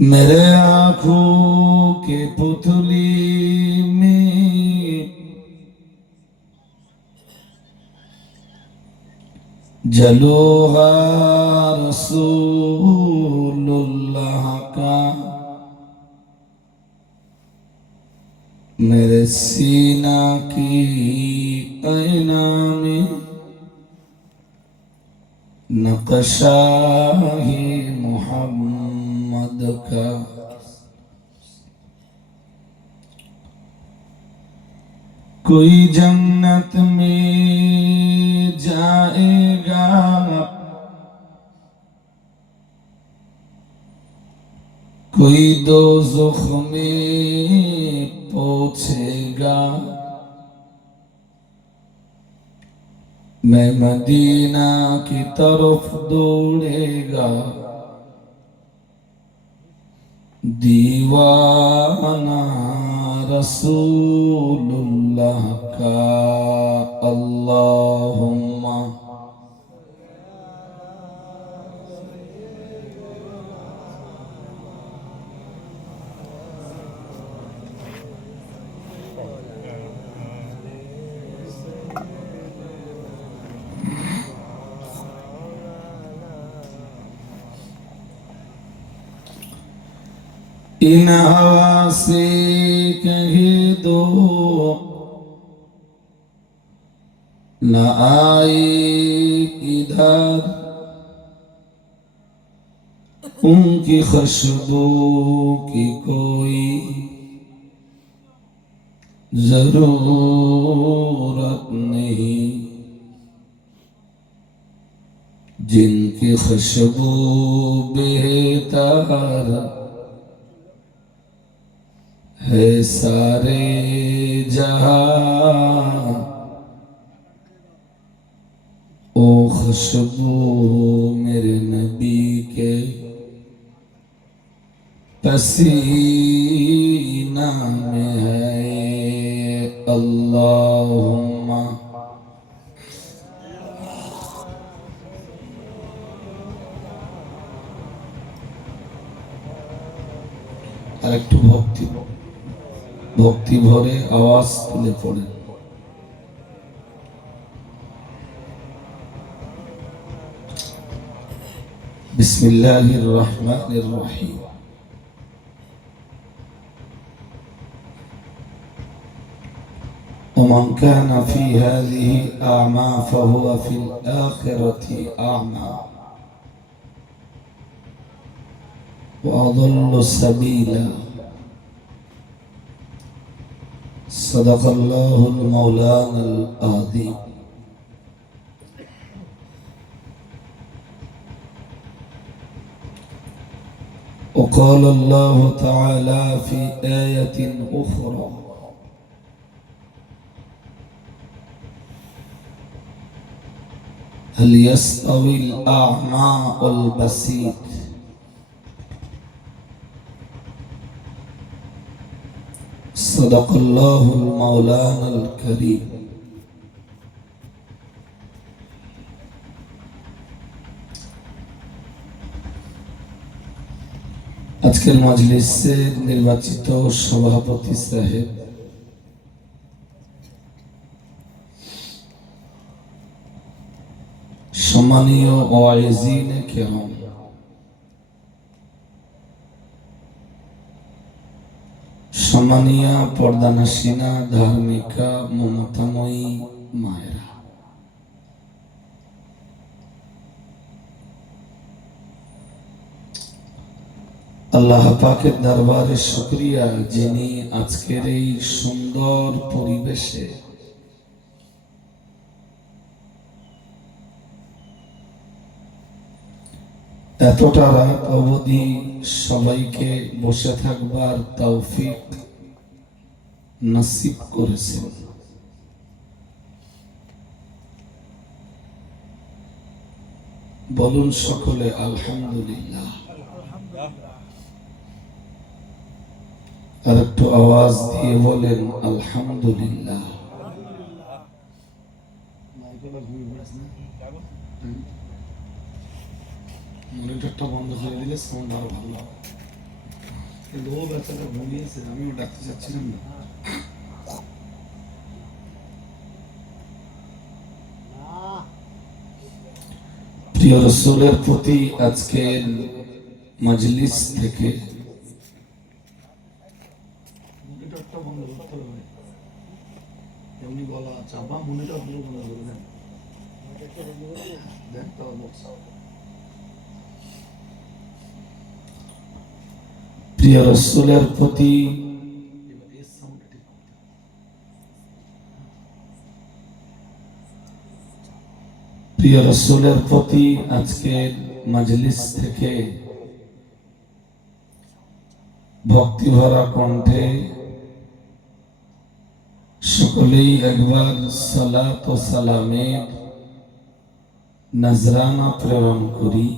मेरे आंखों के पुतली में जलोगा रसूलुल्लाह का, मेरे सीना की ऐना में नक्शा ही मोहम्मद का। कोई जन्नत में जाएगा, कोई दोज़ख में पहुंचेगा। मैं मदीना की तरफ दौड़ेगा, दीवाना रसूलुल्लाह का। अल्लाहुम्मा इन हवा से कह दो न आए इधर, उनकी खुशबू की कोई जरूरत नहीं, जिनकी खुशबू बेहतर है सारे जहां। ओ खुशबू मेरे नबी के पसीना में है। अल्लाहुम्मा আর একটু ভক্তি ভরে আওয়াজ তুলে পড়ে। বিসমিল্লাহির রহমানির রহিম। ومن كان في هذه أعمى فهو في الآخرة أعمى وأضل سبيلا। صدق الله المولانا العظيم। وقال الله تعالى في آية أخرى: هل يستوي الأعمى والبصير؟ صدق الله المولانا الكريم। আজকের মজলিসের নির্বাচিত সভাপতি সাহেব, সম্মানীয় ওয়াইজিনে কেরাম, সম্মানীয় পর্দানাসীনা ধার্মিকা মমতাময়ী মায়েরা, আল্লাহ পাকের দরবারে শুকরিয়া, যিনি আজকের এই সুন্দর পরিবেশে এতটা রাত অবধি সবাইকে বসে থাকবার তৌফিক নসিব করেছেন। বলুন সকলে আলহামদুলিল্লাহ। আর একটু আওয়াজ দিয়ে বলেন আলহামদুলিল্লাহ। মনিটরটা বন্ধ করে দিলে সাউন্ড আরো ভালো হবে। কিন্তু ও বাচ্চাটা ঘুমিয়েছে, আমিও ডাকতে চাচ্ছিলাম না। প্রিয় রাসূলের প্রতি আজকের মজলিস থেকে মনিটরটা বন্ধ করতে হবে, এমনি বলা চাপা মনিটর বন্ধ করে দেন, দেখতে হবে। প্রিয় রাসূলের প্রতি প্রিয় রাসূলের প্রতি আজকের মজলিস থেকে ভক্তিভরা কণ্ঠে সকলেই একবার সালাত ও সালামের নজরানা প্রেরণ করি।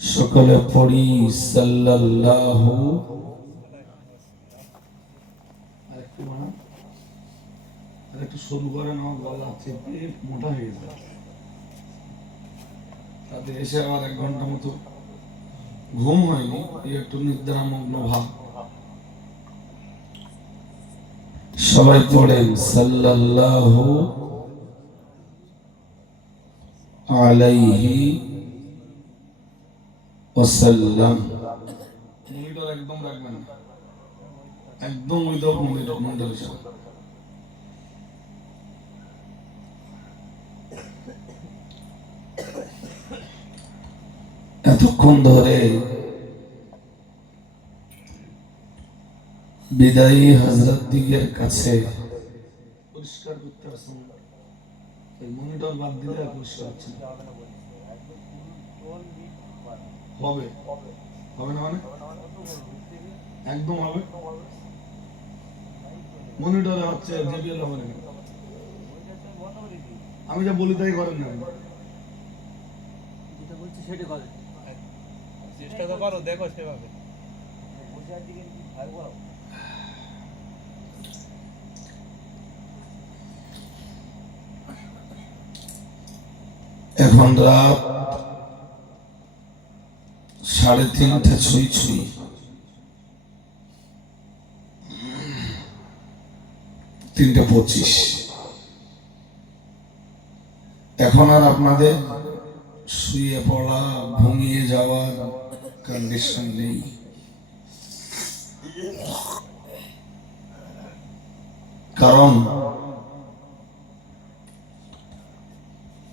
সকলে পড়ি সাল্লাল্লাহু। একটু শুরু করেন, আমার গলা চেপে মোটা হয়ে যায়, তাতে এসে আবার 1 ঘন্টা মতো ঘুম হয়নি, একটু নিদ্রামগ্ন ভাব। সবাই পড়েন সাল্লাল্লাহু আলাইহি ওয়াসাল্লাম। মনিটর একদম রাখবেন না, একদম উইদাউট মনিটর হিসাবে। এতক্ষণ ধরে বিদায়ী হযরত দিগের কাছে পরিষ্কার করতে আসুন, মনিটর বাদ দিলে পরিষ্কার হচ্ছে না। হবে হবে না মানে একদম হবে, মনিটরে হচ্ছে জেবিএল হবে না। আমি যা বলি তাই করেন না, সেটা করে চেষ্টা তো করো, দেখো সেভাবে। এখন রাত 3:30 ছুঁই ছুঁই। 3:25। এখন আর আপনাদের শুয়ে পড়া ঘুমিয়ে যাওয়ার কন্ডিশন নেই। কারণ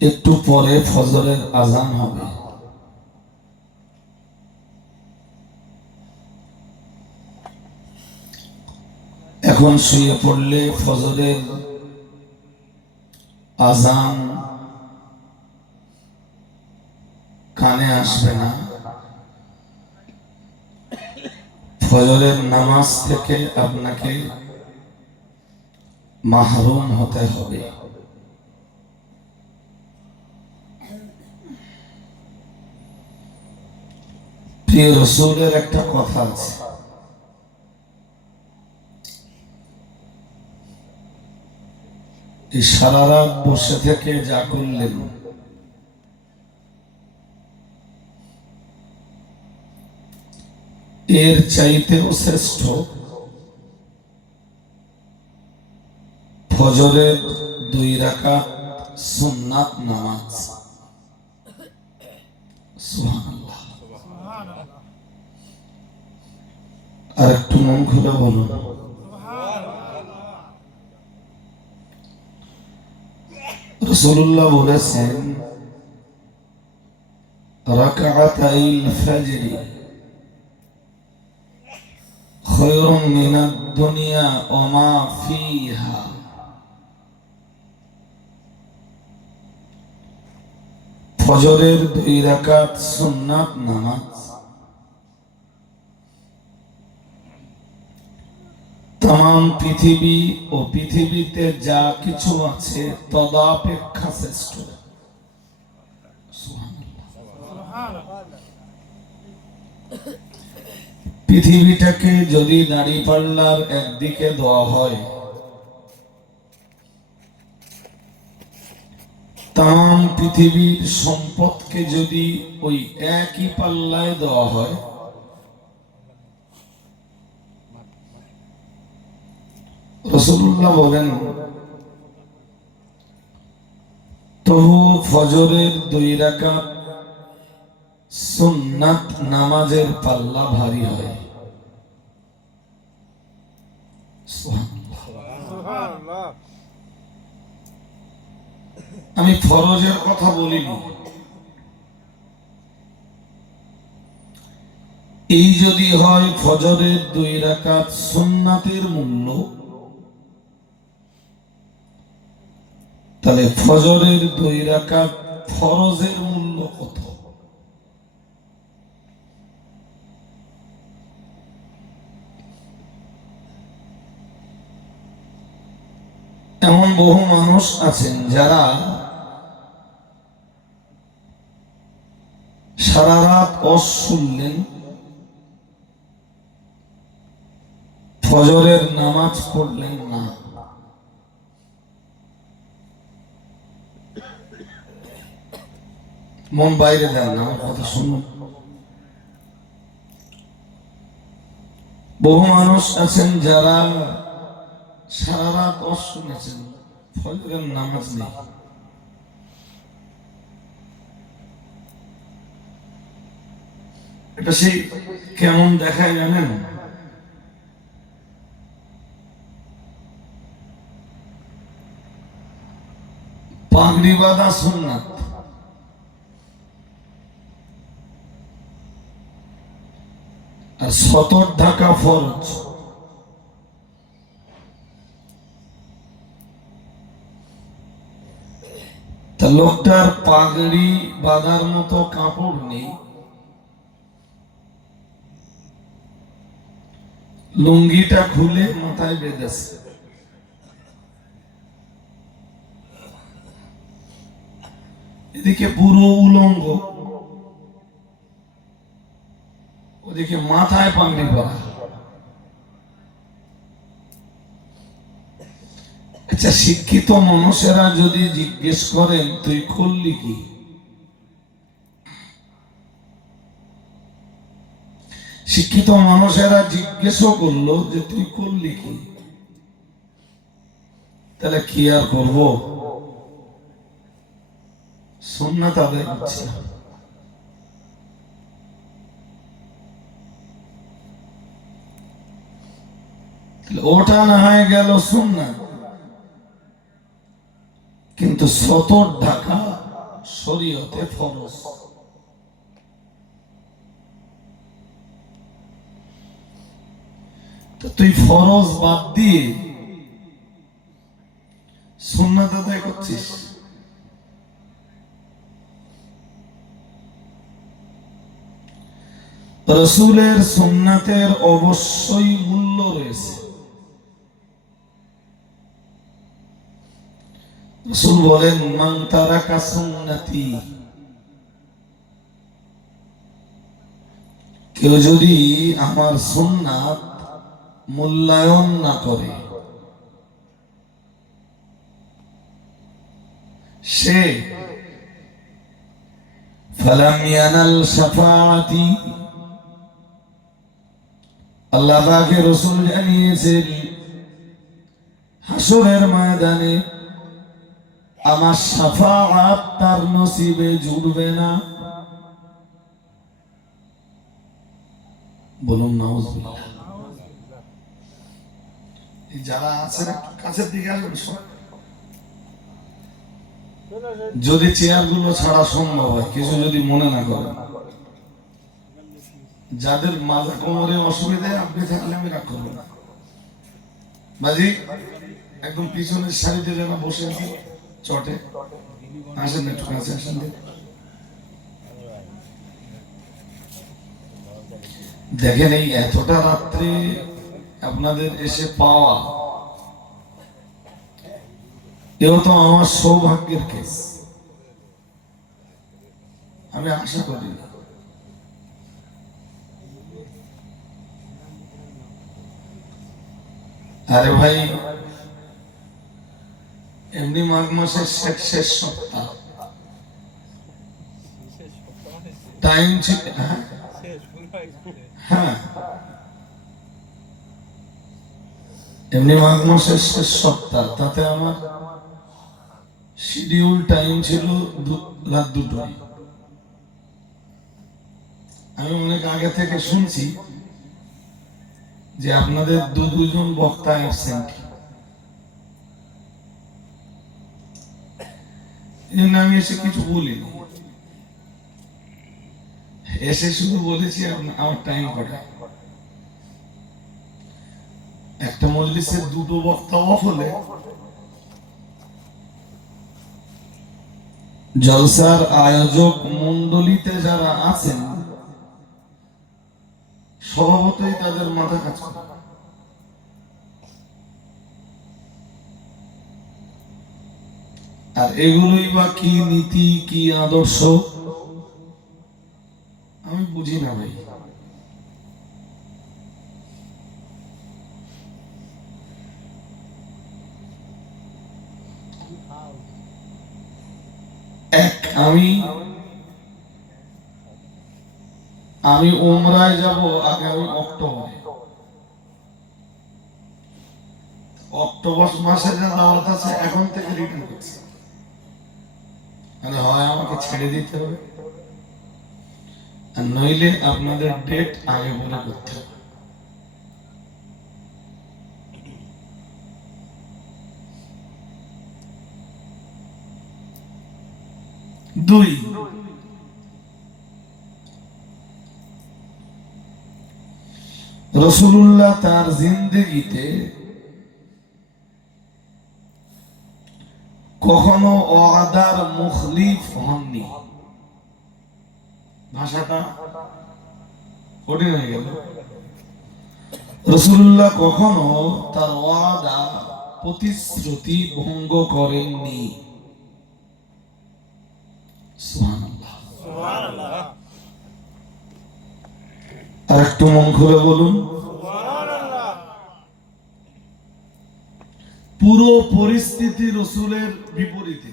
একটু পরে ফজরের আজান হবে। এখন শুয়ে পড়লে ফজরের আজান কানে আসবে না, ফজরের নামাজ থেকে আপনাকে মাহরুম হতে হবে। প্রিয় রাসূলের একটা কথা আছে, এই সারা রাত বসে থেকে যা করলেন এর চাইতেও শ্রেষ্ঠ ফজরের 2 রাকাত সুন্নাত নামাজ। সুবহানাল্লাহ। আর একটু মন খুলে বলুন রাসূলুল্লাহ বলেছেন রাকাতাইল ফজর খায়রুম মিনাদ দুনিয়া ওয়া মা ফিহা। ফজরের 2 রাকাত সুন্নাত নামাজ तमाम পৃথিবী ও পৃথিবীতে যা কিছু আছে তদাপেক্ষা শ্রেষ্ঠ। পৃথিবীটাকে যদি দাঁড়িপাল্লার একদিকে দেওয়া হয় তাম পৃথিবীর সম্পদকে যদি ওই একই পাল্লায় দেওয়া হয়, রাসূলুল্লাহ বলেন তবু ফজরের 2 রাকাত সুন্নাত নামাজের পাল্লা ভারী হয়। সুবহানাল্লাহ। আমি ফরজের কথা বলিনি, এই যদি হয় ফজরের 2 রাকাত সুন্নাতের মূল্য, তাহলে ফজরের 2 রাকাত ফরজের মূল্য কত? এমন বহু মানুষ আছেন যারা সারা রাত ওয়াজ শুনলেন, ফজরের নামাজ পড়লেন না। মন বাইরে দেন না, আমার কথা শুনুন। বহু মানুষ আছেন যারা সারা রাত ওয়াজ শুনেছেন, ফজরের নামাজ নেই। এটা সেই কেমন দেখায় জানেন? পাগড়ি বাঁধা সুন্নাত, আর সতর ঢাকা ফরজ। তা লোকটার পাগড়ি বাঁধার মতো কাপড় নেই, লুঙ্গিটা খুলে মাথায় বেঁধেছে। এদিকে পুরো উলঙ্গ, ওদিকে মাথায় পাগড়ি বাঁধা। আচ্ছা, শিক্ষিত মানুষেরা যদি জিজ্ঞেস করেন তুই করলি কি, শিক্ষিত মানুষেরা জিজ্ঞেসও করলো যে তুই করলি কি, তাহলে কি আর করবো, সুন্নাত আদায় করছি। ওটা না হয়ে গেল সুন্নাত, কিন্তু সতর ঢাকা শরীয়তে ফরজ। তো তুই ফরজ বাদ দিয়ে সুন্নাত আদায় করছিস। রাসূলের সুন্নাতের অবশ্যই মূল্য রয়েছে। রাসূল বলেন মান তারাকা সুন্নতি, কেউ যদি আমার সুন্নাত মূল্যায়ন না করে, সে ফালাম ইয়ানাল শাফাআতি, আল্লাহ পাকের রাসূল জানিয়েছেন হাসরের ময়দানে আমার শাফাআত তার নসিবে জুড়বে না। বলুন নাউযুবিল্লাহ। যারা আছেন একটু কাছের দিকে আসবেন সব। যদি চেয়ারগুলো ছাড়া সম্ভব হয়, কিছু যদি মনে না করেন, যাদের মাথা কোমরে অসুবিধা আপনি থাকলে আমি রাগ করবো না। বাজি একদম পিছনের সারিতে যারা বসে আছে চটে আসেন, একটু কাছে আসেন। দেখেন এই এতটা রাত্রে আপনাদের এসে পাওয়া, এও তো আমার সৌভাগ্যের কেস। আমি আশা করি আরে ভাই এমনি মাঘ মাসের শেষ সপ্তাহ, টাইম ছিল, শেষ পুরো হ্যাঁ এমনি মাঘ মাসের শেষ সপ্তাহ, তাতে আমার শিডিউল টাইম ছিল রাত 2টায়। আমি অনেক আগে থেকে শুনছি যে আপনাদের দুজন বক্তা অ্যাবসেন্ট, এই জন্য আমি এসে কিছু বলিনি, এসে শুধু বলেছি আমার টাইম কটা। একটা মজলিসের 2টো বক্তা অফ হলে জলসার আয়োজক মন্ডলীতে যারা আছেন স্বভাবতই তাদের মাথা কাজ করে। আর এগুলোই বা কি নীতি, কি আদর্শ আমি বুঝি না ভাই। এক আমি উমরায় যাব আগামী অক্টোবর মাসে যা দাওয়াত আছে এখন থেকে রিটার্ন করছি, মানে হয় আমাকে ছেড়ে দিতে হবে আর নইলে আপনাদের ডেট আগে বলে করতে হবে। 2, রাসূলুল্লাহ তার জিন্দেগিতে কখনো ওয়াদার মুখলিফ হননি। ভাষাটা কঠিন হয়ে গেল। রাসূলুল্লাহ কখনো তার ওয়াদা, প্রতিশ্রুতি ভঙ্গ করেননি। সুবহানাল্লাহ, সুবহানাল্লাহ। আর একটু মন খুলে বলুন, সুবহানাল্লাহ। পুরো পরিস্থিতি রাসূলের বিপরীতে।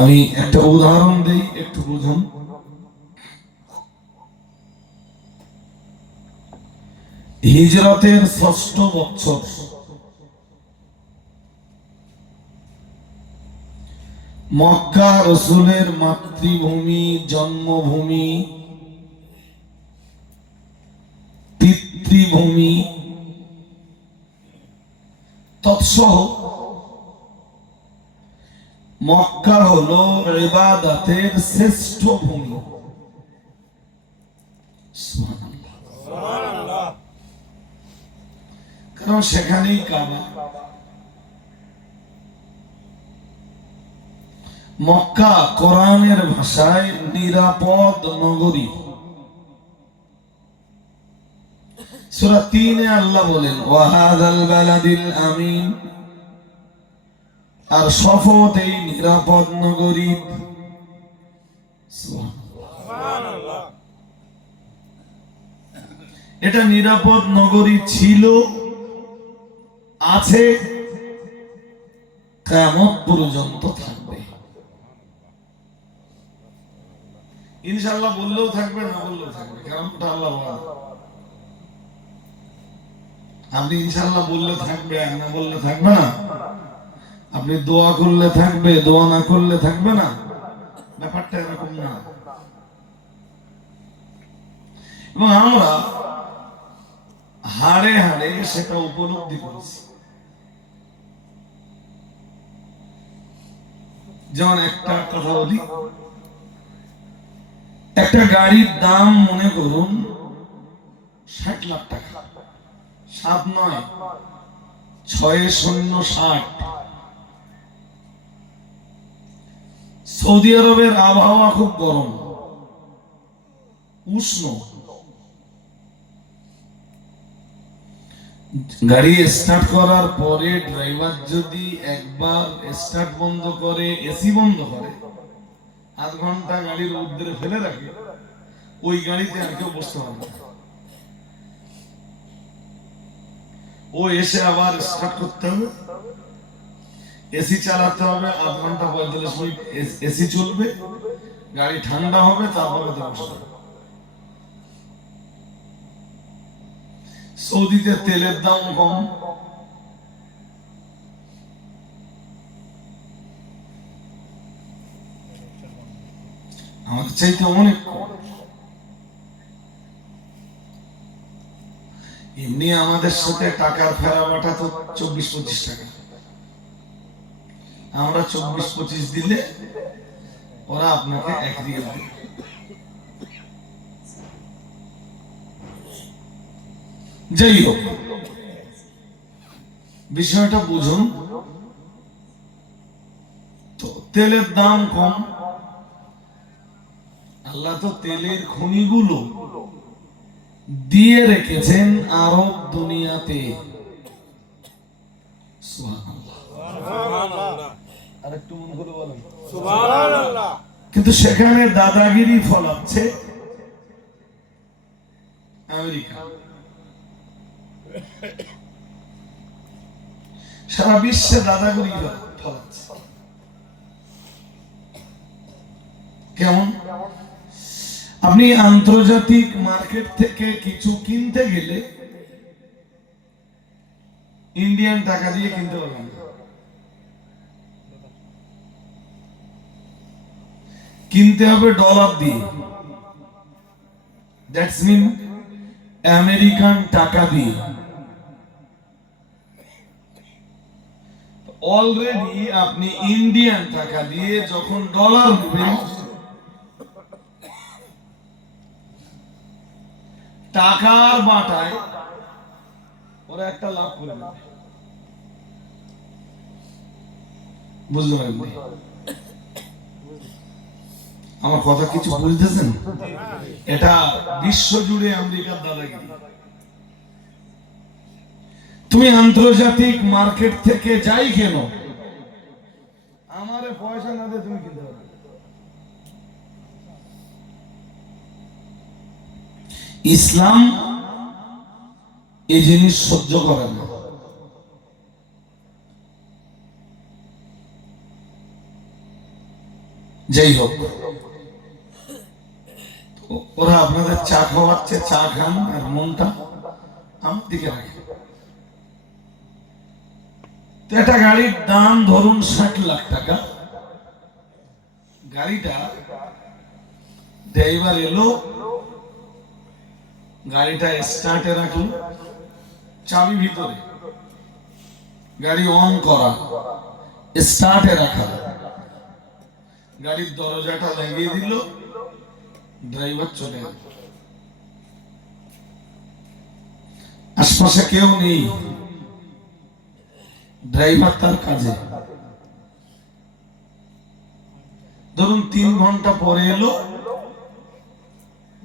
আমি একটা উদাহরণ দেই, একটু বুঝুন। হিজরতের 6ষ্ঠ বছর মক্কা রাসূলের মাতৃভূমি, জন্মভূমি, পিতৃভূমি তৎসহ মক্কা হলো ইবাদতের শ্রেষ্ঠ ভূমি। সুবহানাল্লাহ, সুবহানাল্লাহ। কারণ সেখানেই কাবা। মক্কা কোরআনের ভাষায় নিরাপদ নগরী। সূরা 3-এ আল্লাহ বলেন ওয়াহাদাল বালাদিল আমিন, আর শপথ এই নিরাপদ নগরী। সুবহানাল্লাহ। এটা নিরাপদ নগরী ছিল, আছে, কিয়ামত পর্যন্ত থাকবে। ইনশাআল্লাহ বললেও থাকবে, না বললেও থাকবে, কারণ ওটা আল্লাহ বলে। আপনি ইনশাআল্লাহ বললে থাকবে, আর না বললে থাকবে না। আপনি দোয়া করলে থাকবে, দোয়া না করলে থাকবে না, ব্যাপারটা এরকম না। এবং আমরা হাড়ে হাড়ে সেটা উপলব্ধি করেছি। যেমন একটা কথা বলি, একটা গাড়ির দাম মনে করুন 60 লাখ টাকা, 7 নয় 6-0-60। সৌদি আরবের আবহাওয়া খুব গরম, উষ্ণ। গাড়ি স্টার্ট করার পরে ড্রাইভার যদি একবার স্টার্ট বন্ধ করে, এসি বন্ধ করে, আধ ঘন্টা গাড়ির উদ্রে ফেলে রাখে, ওই গাড়িতে আর কেউ বসতে পারবে না। ও এসে আবার স্টার্ট করতে হবে, এসি চালাতে হবে 8 ঘন্টা 45 মিনিট এসি চলবে, গাড়ি ঠান্ডা হবে, তারপরে তো বসতে হবে। সৌদিতে তেলের দাম কম, আমাদের চাইতে অনেক কম। এমনি আমাদের সাথে টাকার ফেরাবাটা তো 24-25 টাকা, আমরা 24-25 দিলে ওরা আপনাকে 1 রিয়াল দেবে। যাই হোক, বিষয়টা বুঝুন। তো তেলের দাম কম, আল্লাহ তো তেলের খনিগুলো দিয়ে রেখেছেন আরব দুনিয়াতে। সুবহানাল্লাহ। আরেকটু মন করে বলেন সুবহানাল্লাহ। কিন্তু সেখানে দাদাগিরি ফলাচ্ছে আমেরিকা, সারা বিশ্বে দাদাগিরি ফলাচ্ছে। কেমন? আপনি আন্তর্জাতিক মার্কেট থেকে কিছু কিনতে গেলে ইন্ডিয়ান টাকা দিয়ে কিনতে পারবেন না, কিনতে হবে ডলার দিয়ে, দ্যাটস মিন আমেরিকান টাকা দিয়ে। অলরেডি আপনি ইন্ডিয়ান টাকা দিয়ে যখন ডলার নেবেন, টাকার বাটায় ওরা একটা লাভ করে নেবে। বুঝতে পারেননি? আমার কথা কিছু বুঝতেছেন? এটা বিশ্ব জুড়ে আমেরিকার দাদাগিরি। তুমি আন্তর্জাতিক মার্কেট থেকে যাই কেন, আমারে পয়সা না দিয়ে তুমি কিনতে পারবে। ইসলাম এই জিনিস সহ্য করে না। যাই হোক, ওরা আপনাদের চা খাওয়াচ্ছে, চা খান আর মনটা আমার দিকে রাখে। তো একটা গাড়ির দাম ধরুন 60 লাখ টাকা, গাড়িটা ড্রাইভার এলো, গাড়িটা স্টার্টে রাখলো, চাবি ভিতরে, গাড়ি অন করা, স্টার্টে রাখা, গাড়ির দরজাটা লাগিয়ে দিল, ড্রাইভার চলে গেল। আশপাশে কেউ নেই, ড্রাইভার তার কাজে। ধরুন 3 ঘন্টা পরে এলো,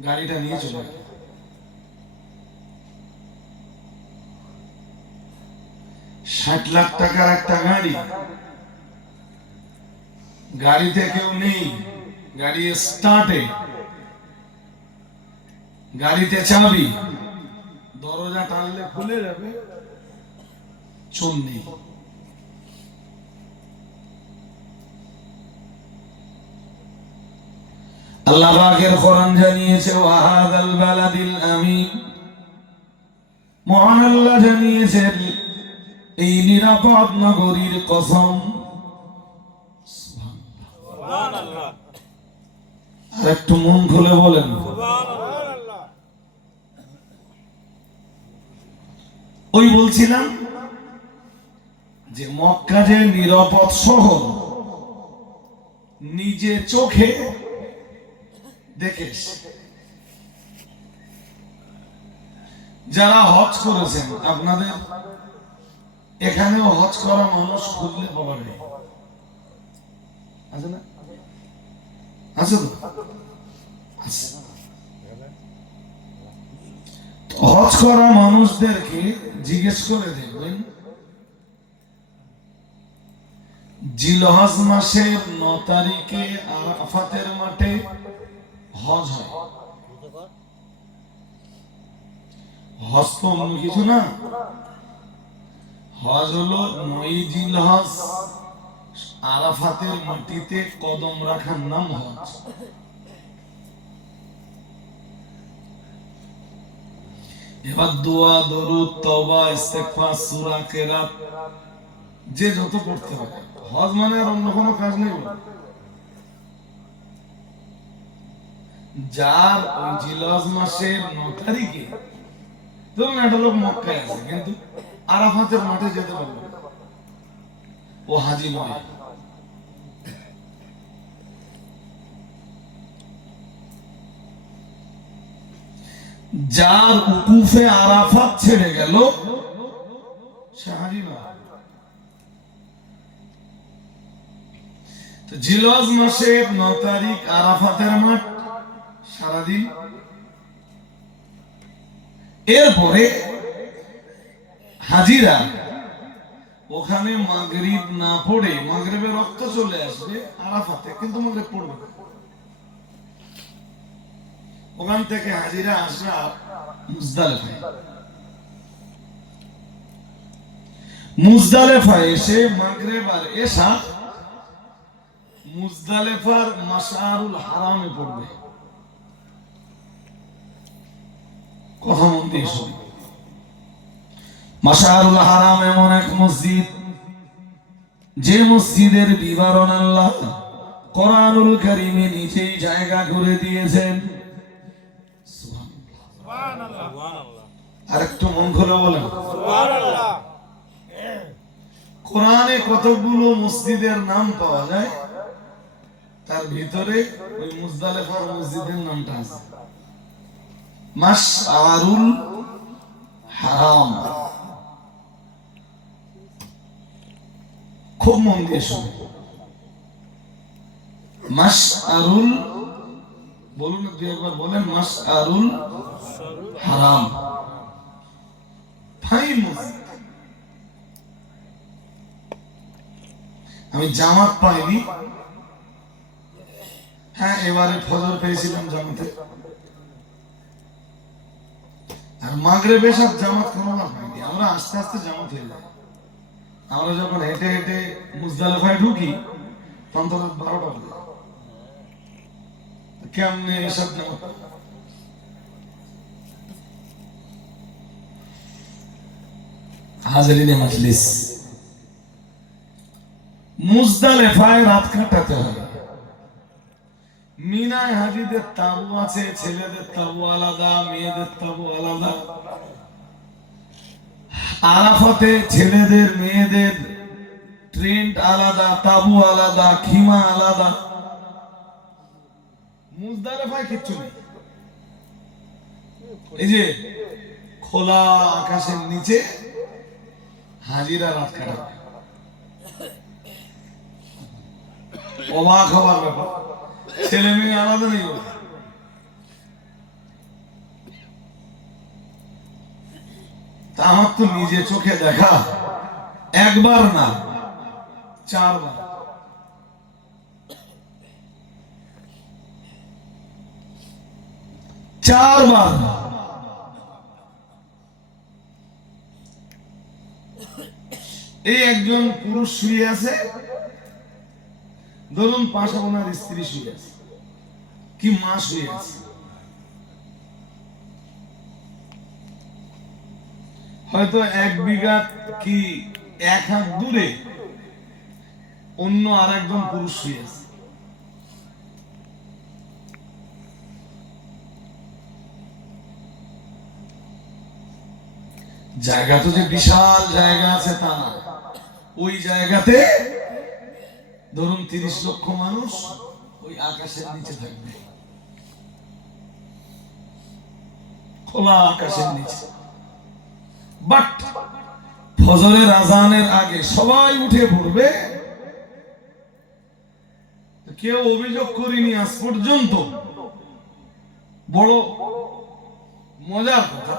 গাড়িটা নিয়ে চলে গেল। ষাট লাখ টাকার একটা গাড়ি, গাড়িতে কেউ নেই, গাড়ি স্টার্টে, গাড়িতে চাবি, দরজা টানলে খুলে যাবে, চোর নেই। আল্লাহ পাকের কোরআন জানিয়েছে ওয়াহাদাল বালাদিল আমিন, মহান আল্লাহ জানিয়েছেন এই নিরাপদ নগরীর কসম। সুবহানাল্লাহ। আর একটু মন খুলে বলেন সুবহানাল্লাহ। ওই বলছিলাম যে মক্কা যে নিরাপদ শহর, নিজে চোখে দেখে যারা হজ করেছেন, আপনাদের এখানেও হজ করা মানুষ খুঁজলে পাওয়া যায়, আছে না? আছে তো? হজ করা মানুষদেরকে জিজ্ঞেস করে দেখবেন, জিলহজ মাসের 9 তারিখে আরাফাতের মাঠে হজ হয়। হজ তো অন্য কিছু না, হজ হলো 9 জিলহজ আরাফাতের মাটিতে কদম রাখার নাম হজ। এবার দোয়া, দরুদ, তওবা, ইস্তেগফার, সূরা, কেরাত যে যত পড়তে হবে। হজ মানে আর অন্য কোনো কাজ নেই। যার ওই জিলহজ মাসের 9 তারিখে, ধরুন একটা লোক মক্কায় আছে কিন্তু আরাফাতের মাঠে যেতে পারবে না, ও হাজি নয়। যার উকুফে আরাফাত ছেড়ে গেল সে হাজি নয়। তো জিলহজ মাসের 9 তারিখ আরাফাতের মাঠ সারাদিন। এরপরে হাজিরা ওখানে মাগরিব না পড়ে, মাগরিবের রক্ত চলে আসবে আরাফাতে, কিন্তু মাগরিব পড়বে না। ওখান থেকে হাজিরা আসবে মুজদালিফায়। মুজদালিফায় এসে মাগরিব আর এশা মুজদালিফার মাশআরুল হারামে পড়বে। কথা মন দিয়ে শুনুন। মাশআরুল হারাম এমন এক মসজিদ, যে মসজিদের বিবরণ আল্লাহ কোরআনুল কারীমে নিজেই জায়গা করে দিয়েছেন। আরেকটু মন খুলে বলেন সুবহানাল্লাহ। কোরআনে কতগুলো মসজিদের নাম পাওয়া যায়, তার ভিতরে ওই মুজদালিফার মসজিদের নামটা আছে, মাশআরুল হারাম। খুব মন দিয়ে শুনুন। মাশআরুল, বলুন দুই একবার বলেন, মাশআরুল হারাম। ভাই মসজিদ আমি জামাত পাইনি। হ্যাঁ, এবারে ফজর পেয়েছিলাম জামাতে, আর মাগরিব এশার জামাত কোনোবার পাইনি। আমরা আস্তে আস্তে জামাত হয়ে যাই। আমরা যখন হেঁটে হেঁটে মুজদালিফায় ঢুকি তখন তো 12টা বাজে। কেমনে এসব জামাত? হাজিরিনে মাজলিস, মুজদালিফায় রাত কাটাতে হয়। মিনায় হাজিদের তাবু আছে, ছেলেদের তাবু আলাদা, মেয়েদের তাবু আলাদা। আরাফাতে ছেলেদের মেয়েদের ট্রেন্ড আলাদা, তাবু আলাদা, খিমা আলাদা। মুজদালিফায় কিচ্ছু নেই। এই যে খোলা আকাশের নিচে হাজিরা রাত কাটাবে, অবাক হবার ব্যাপার। ছেলে মেয়ে আলাদা নেই। তা আমার তো নিজে চোখে দেখা, একবার না 4 বার। এই একজন পুরুষ শুয়ে আছে, ধরুন পাশে ওনার স্ত্রী শুয়ে আছে, কি মা শুয়ে আছে। হয়তো 1 বিঘা কি 1 হাত দূরে অন্য আর একজন পুরুষ শুয়ে আছে। জায়গা তো যে বিশাল জায়গা আছে তা না। ওই জায়গাতে ধরুন 30 লক্ষ মানুষ ওই আকাশের নিচে থাকবে, খোলা আকাশের নিচে। বাট ফজরের আজানের আগে সবাই উঠে পড়বে। কেউ অভিযোগ করিনি আজ পর্যন্ত। বড় মজার কথা,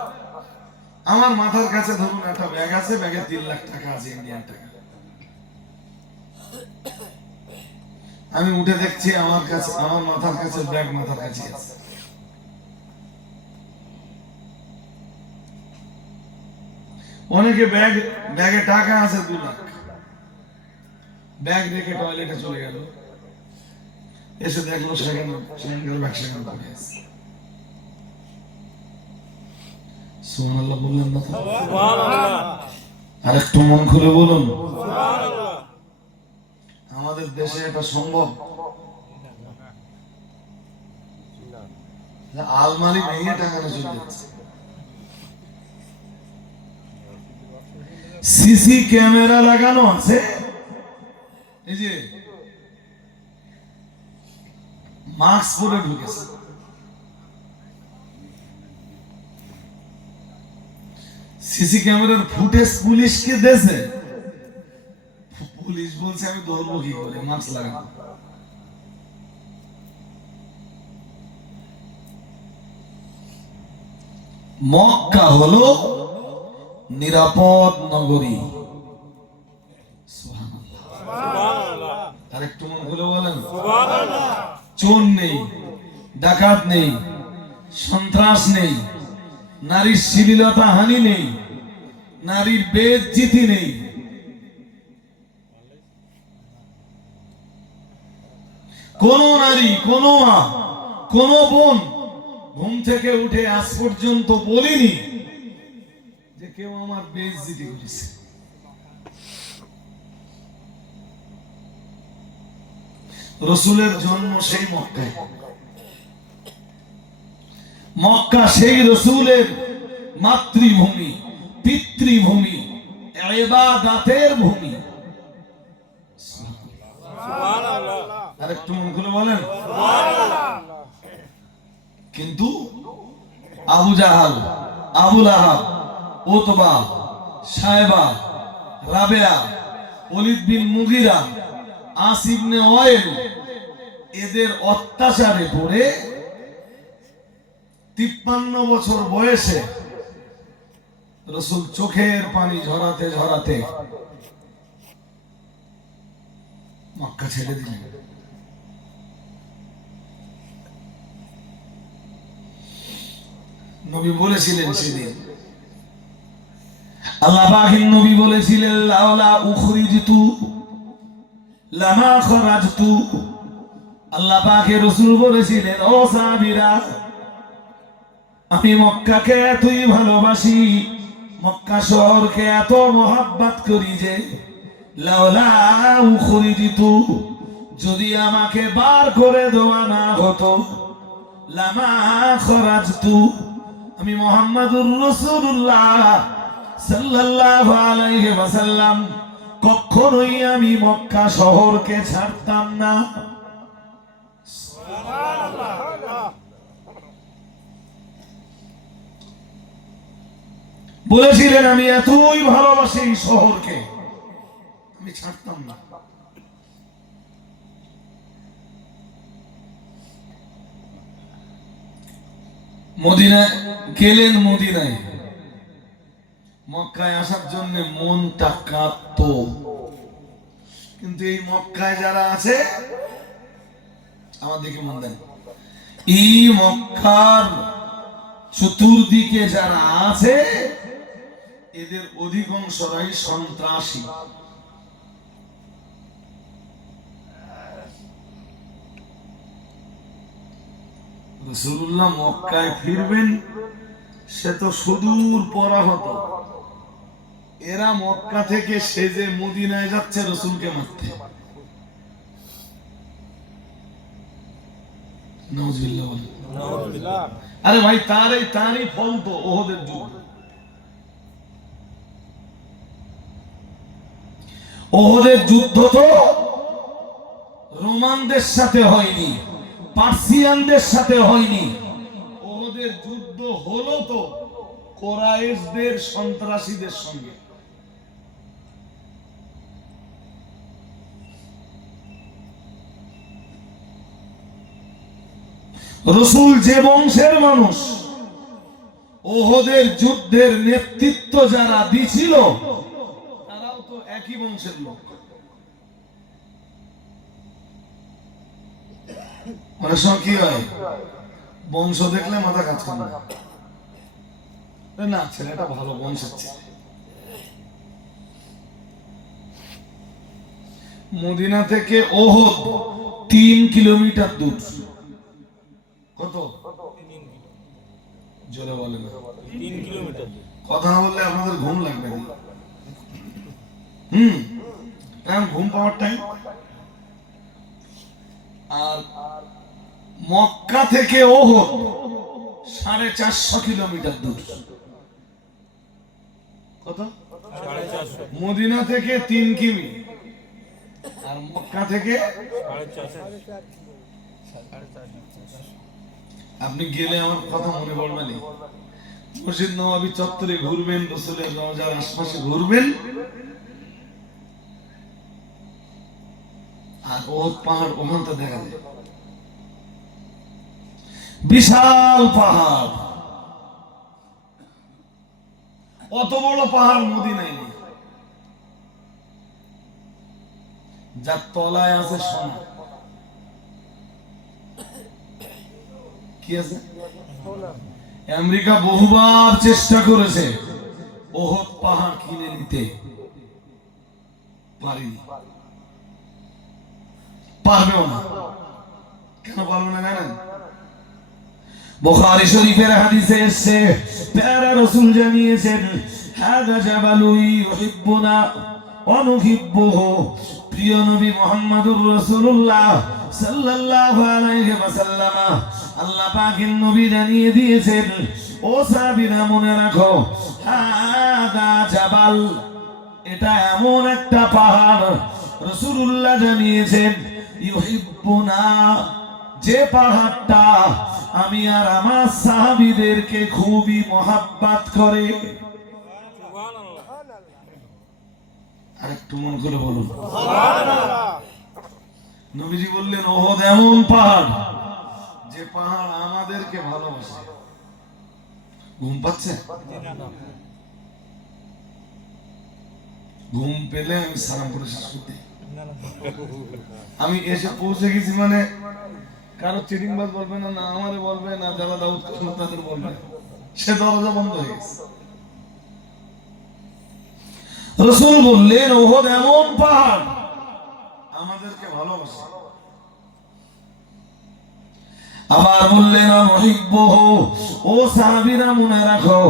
আমার মাথার কাছে ধরুন একটা ব্যাগ আছে, ব্যাগে 3 লাখ টাকা আছে, ইন্ডিয়ান টাকা। আমি উঠে দেখছি আমার কাছে, আমার মাথার কাছে ব্যাগ মাথার কাছে আছে। অনেকে ব্যাগে টাকা আছে 2 লাখ, ব্যাগ রেখে টয়লেটে চলে গেল, এসে দেখলো সেখানে সিলিন্ডার ব্যাগ সেখানে পড়ে আছে। সুবহানাল্লাহ বললেন না তো? আর একটু মন খুলে বলুন, আমাদের দেশে এটা সম্ভব? আলমারি ভেঙে টাঙানো চলে যাচ্ছে। সিসি ক্যামেরা লাগানো আছে, এই যে মাস্ক পরে ঢুকেছে। সিসি ক্যামেরার ফুটেজ পুলিশকে দিয়েছে, পুলিশ বলছে আমি ধরবো কি করে, মাস্ক লাগানো। মক্কা হলো নিরাপদ নগরী। আর একটু মন খুলে বলেন, চোর নেই, ডাকাত নেই, সন্ত্রাস নেই, নারীর শ্লীলতা হানি নেই, নারীর বেইজ্জতি নেই। কোন নারী, কোন মা, কোন বোন ঘুম থেকে উঠে আজ পর্যন্ত বলিনি যে কেউ আমার বেইজ্জতি করেছে। রসুলের জন্ম সেই মক্কায়, মক্কা সেই রসুলের মাতৃভূমি, পিতৃভূমি, ইবাদতের ভূমি। আর একটু মন খুলে বলেন। কিন্তু আবু জাহাল, আবু লাহাব, উতবা, সায়বা, রাবেয়া, ওলীদ বিন মুগিরা, আস ইবনে ওয়াইল, এদের অত্যাচারে পড়ে 53 বছর বয়সে রাসূল চোখের পানি ঝরাতে ঝরাতে মক্কা ছেড়ে দিলেন। নবী বলেছিলেন সেদিন, আল্লাহ পাকের নবী বলেছিলেন, লাউলা উখরিজতু লামা খরাজতু। আল্লাহ পাকের রাসূল বলেছিলেন, ও সাহাবীরা, আমি মক্কাকে এতই ভালোবাসি, মক্কা শহরকে এত মহব্বত করি যে লাউলা উখরিজতু, যদি আমাকে বার করে দেওয়া না হতো, লামা খরাজতু, আমি মুহাম্মাদুর রাসূলুল্লাহ সাল্লাল্লাহু আলাইহি ওয়াসাল্লাম কখনোই আমি মক্কা শহরকে ছাড়তাম না। বলেছিলেন, আমি এতই ভালোবাসি এই শহরকে, আমি ছাড়তাম না। মদিনায় গেলেন, মদিনায় মক্কায় আসার জন্য মনটা কাঁপতো। কিন্তু এই মক্কায় যারা আছে, আমার দিকে মন দেন, এই মক্কার চতুর্দিকে যারা আছে এদের অধিকাংশরাই সন্ত্রাসী। রাসূলুল্লাহ মক্কায় ফিরবেন, সে তো সুদূর পরাহত। এরা মক্কা থেকে সেজে মদিনায় যাচ্ছে রাসূলকে মারতে। নাউজুবিল্লাহ বলেন। আরে ভাই, তারই ফল তো ওহদের যুদ্ধ। ওহদের যুদ্ধ তো রোমানদের সাথে হয়নি, পার্সিয়ানদের সাথে হয়নি। ওহদের যুদ্ধ হলো তো কুরাইশদের সন্ত্রাসীদের সঙ্গে। রাসূল যে বংশের মানুষ, ওহদের যুদ্ধের নেতৃত্ব যারা দিছিল তারাও তো একই বংশের লোক। অনেক সময় কি হয়, বংশ দেখলে মাথা কাজ করে না, ছেলেটা ভালো বংশের ছেলে। মদিনা থেকে ওহদ 3 কিলোমিটার দূর। কত? জোরে বলেন। 3 কিলোমিটার। কথা বললে আপনাদের ঘুম লাগবে না। কারণ ঘুম পাওয়ার টাইম। আর মক্কা থেকে ওহদ 450 কিলোমিটার দূর। কত? 450। মদিনা থেকে 3 কিমি আর মক্কা থেকে 450। আপনি গেলে আমার কথা মনে পড়বে না। মসজিদ নববী চত্বরে ঘুরবেন, রাসূলের রওজার আশপাশে ঘুরবেন, আর ওহদ পাহাড় ওখান থেকে দেখা যায়। বিশাল পাহাড়, অত বড় পাহাড় মদিনায় নেই। যার তলায় আছে সোনা। কি আছে? আমেরিকা বহুবার চেষ্টা করেছে ওহদ পাহাড় কিনে নিতে, পারেনি, পারবেও না। কেন পারবে না জানেন? বুখারী শরীফের হাদিসে এসেছে, প্যারা রাসূল জানিয়েছেন, হাযা জাবালুন ইউহিব্বুনা ওয়া নুহিব্বুহু। প্রিয় নবী মুহাম্মদুর রাসূলুল্লাহ সাল্লাল্লাহু আলাইহি ওয়াসাল্লাম, আল্লাহ পাকের নবী জানিয়ে দিয়েছেন, ও সাহাবীরা মনে রাখো, হাযা জাবাল, এটা এমন একটা পাহাড়, রাসূলুল্লাহ জানিয়েছেন, ইউহিব্বুনা, যে পাহাড়টা আমি আর আমার সাহাবীদেরকে খুবই মহাব্বত করে। আরেকটু মন করে বলুন সুবহানাল্লাহ। নবীজি বললেন, ওহদ এমন পাহাড়, যে পাহাড় আমাদেরকে ভালোবাসে। ঘুম পাচ্ছে? ঘুম পেলে আমি সালাম করে শেষ করতে। আমি এসে পৌঁছে গেছি মানে কারো চিটিংবাজ বলবে না, না আমারে বলবে না, যারা দাউদ করবে তাদের বলবে, সে দরজা বন্ধ হয়ে গেছে। রাসূল বললেন, ওহদ এমন পাহাড় আমাদেরকে ভালোবাসে। আবার বললেন, মুহিব্বুহু, ও সাহাবীরা মনে রাখো,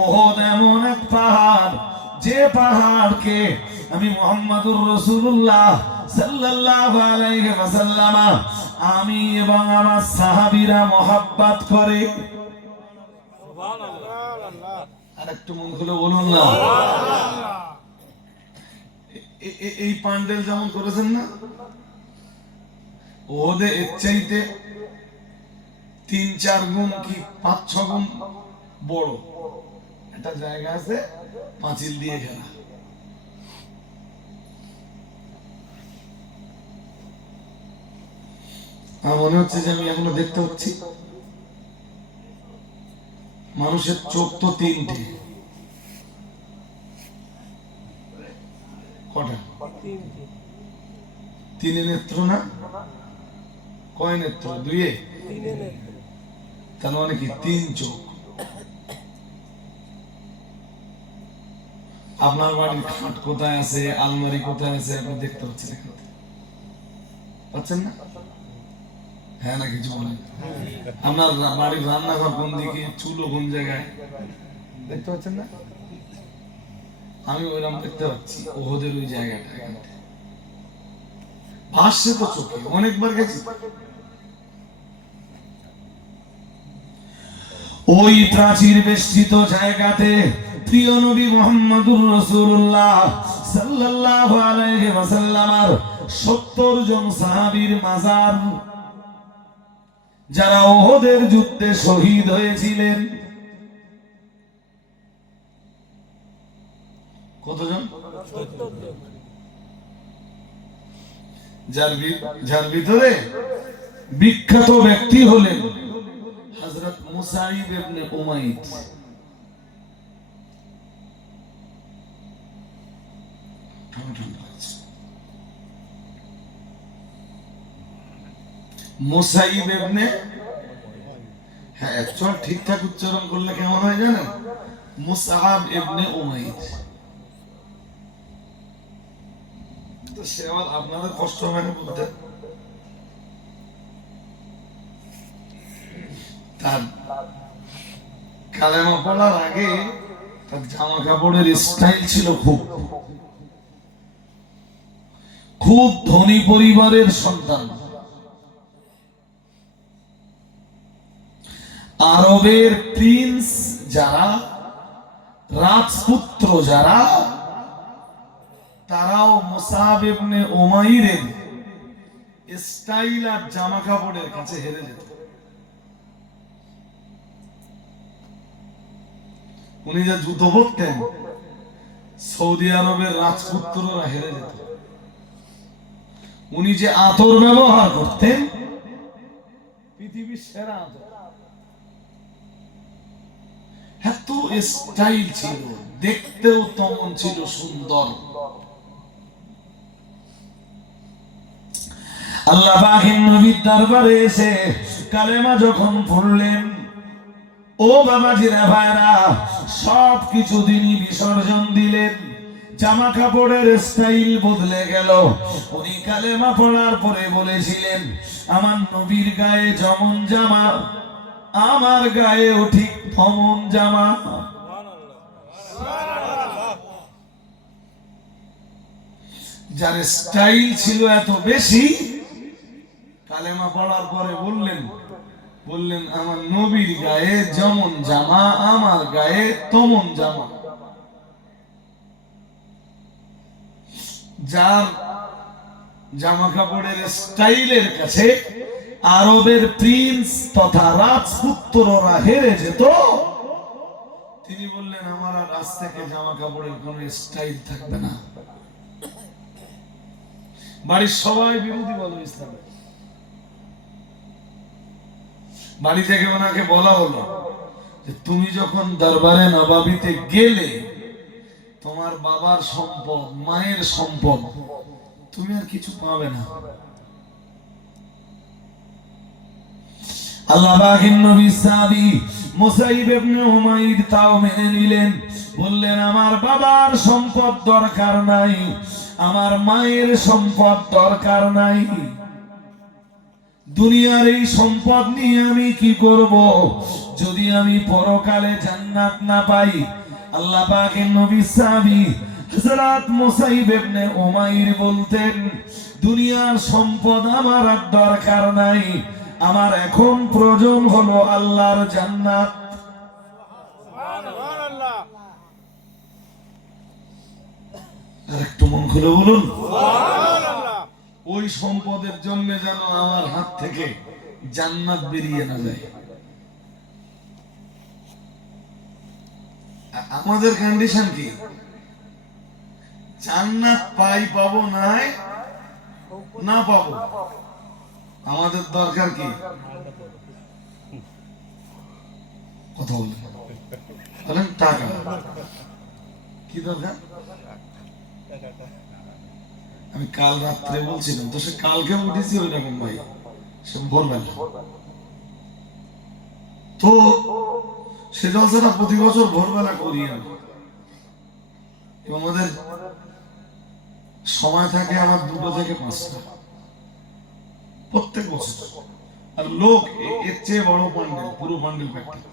ওহদ এমন এক পাহাড়, যে পাহাড়কে আমি মুহাম্মদুর রাসূলুল্লাহ সাল্লাল্লাহু আলাইহি ওয়াসাল্লাম, আমি এবং আমার সাহাবীরা মহব্বত করে। সুবহানাল্লাহ। আরেকটু মন খুলে বলুন না। এই প্যান্ডেল যেমন করেছেন না, ওদের এর চাইতে 3-4 গুণ কি 5-6 গুণ বড় একটা জায়গা আছে, পাঁচিল দিয়ে ঘেরা। আমার মনে হচ্ছে যে আমি এখনো দেখতে পাচ্ছি। মানুষের চোখ তো 3টে। কটা? 3 নেত্র না? কয় নেত্র? 2। তার মানে কি 3 চোখ। আপনার বাড়ির খাট কোথায় আছে, আলমারি কোথায় আছে, আপনি দেখতে পাচ্ছেন? পাচ্ছেন না? হ্যাঁ না কিছু বলেন? আপনার বাড়ির রান্নাঘর কোন দিকে, চুলো কোন জায়গায়, দেখতে পাচ্ছেন না? আমি ওইরকম দেখতে পাচ্ছি ওহদের ওই জায়গাটা। ভাসছে তো চোখে, অনেকবার গেছি। ওই প্রাচীর বেষ্টিত জায়গাতে প্রিয় নবী মুহাম্মদুর রাসূলুল্লাহ সাল্লাল্লাহু আলাইহি ওয়াসাল্লামের 70 জন সাহাবীর মাজার, যারা ওহদের যুদ্ধে শহীদ হয়েছিলেন। কতজন? 70 জন। যার ভিতরে বিখ্যাত ব্যক্তি হলেন হযরত মুসাইব ইবনে উমাইর। মুসাইব ইবনে, হ্যাঁ চল ঠিকঠাক উচ্চারণ করলে কেমন হয় জানেন? মুসআব ইবনে উমাইর। তো সে আবার আপনাদের কষ্ট হবে না বলতে। তার কালেমা পড়ার আগে তার জামা কাপড়ের স্টাইল ছিল খুব খুব ধনী পরিবারের সন্তান। আরবের প্রিন্স যারা, রাজপুত্র যারা, তারাও মুসাব ইবনে উমাইরের স্টাইল আর জামা কাপড়ের কাছে হেরে যেত। উনি যা জুতো পরতেন সৌদি আরবের রাজপুত্ররা হেরে যেত। উনি যে আতর ব্যবহার করতেন পৃথিবীর সেরা আতর, এত স্টাইল ছিল, দেখতেও তেমন ছিল সুন্দর। আল্লাহ পাকের নবীর দরবারে এসে কালেমা যখন পড়লেন, ও বাবাজিরা ভাইরা, সব কিছু তিনি বিসর্জন দিলেন। জামা কাপড়ের স্টাইল বদলে গেল। উনি কালেমা পড়ার পরে বলেছিলেন, আমার নবীর গায়ে যেমন জামা আমার গায়েও ঠিক তেমন জামা। যার স্টাইল ছিল এত বেশি, কালেমা পড়ার পরে বললেন আমার নবীর গায়ে যেমন জামা আমার গায়ে তেমন জামা। যার জামা কাপড়ের স্টাইলের কাছে আরবের প্রিন্স তথা রাজপুত্ররা হেরে যেত, তিনি বললেন আমার আর আজ থেকে জামা কাপড়ের কোন স্টাইল থাকবে না। বাড়ির সবাই বিরোধী বলো ইসলামে। বাড়ি থেকে ওনাকে বলা হলো যে তুমি যখন দরবারে নবাবিতে গেলে, তোমার বাবার সম্পদ, মায়ের সম্পদ, তুমি আর কিছু পাবে না। আল্লাহ পাকের নবী সাহাবী মুসাইব ইবনে উমাইর তাও মেনে নিলেন। বললেন আমার বাবার সম্পদ দরকার নাই, আমার মায়ের সম্পদ দরকার নাই। দুনিয়ার এই সম্পদ নিয়ে আমি কি করব যদি আমি পরকালে জান্নাত না পাই? আল্লাহ পাকের নবী সাহাবী হযরত মুসাইব ইবনে উমাইর বলতেন, দুনিয়ার সম্পদ আমার আর দরকার নাই, আমার এখন প্রয়োজন হলো আল্লাহর জান্নাত। সুবহানাল্লাহ। আর একটু মন খুলে বলুন সুবহানাল্লাহ। ওই সম্পদের জন্য যেন আমার হাত থেকে জান্নাত বেরিয়ে না যায়। আমাদের কন্ডিশন কি? জান্নাত পাবো না পাবো, আমাদের দরকার কি? কথা বলেন টাকা। কি দরকার? আমি কাল রাত্রে বলছিলাম তো, সে কালকে উঠেছি ওই রকম ভাই, সে ভোরবেলা। তো সে জলসাটা প্রতি বছর ভোরবেলা করি আমি। আমাদের সময় থাকে আমার 2টা থেকে 5টা প্রত্যেক বছর। আর লোক এর চেয়ে বড় প্যান্ডেল, পুরো প্যান্ডেল প্যাকটা।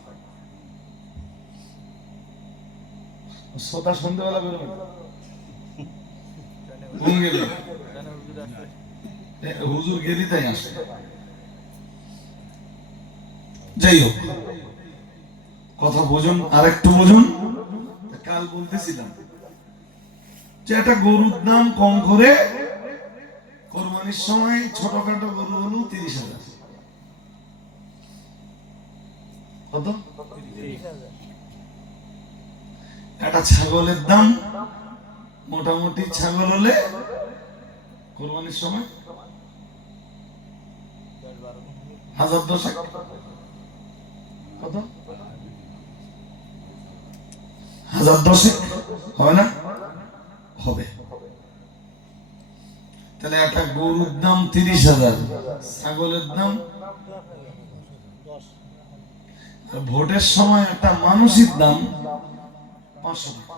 শ্রোতা সন্ধ্যাবেলা বেরোবে হুজুর গেলি তাই আসে। যাই হোক, কথা বুঝুন, আর একটু বুঝুন। কাল বলতেছিলাম যে একটা গরুর দাম কম করে কোরবানির সময় ছোটখাটো গরু হলো 30,000। কত? একটা ছাগলের দাম মোটামুটি ছাগল হলে কোরবানির সময় 1010। কত? 1010 হবে না? হবে। তাহলে একটা গরুর দাম 30,000, ছাগলের দাম, আর ভোটের সময় একটা মানুষের দাম 500 টাকা।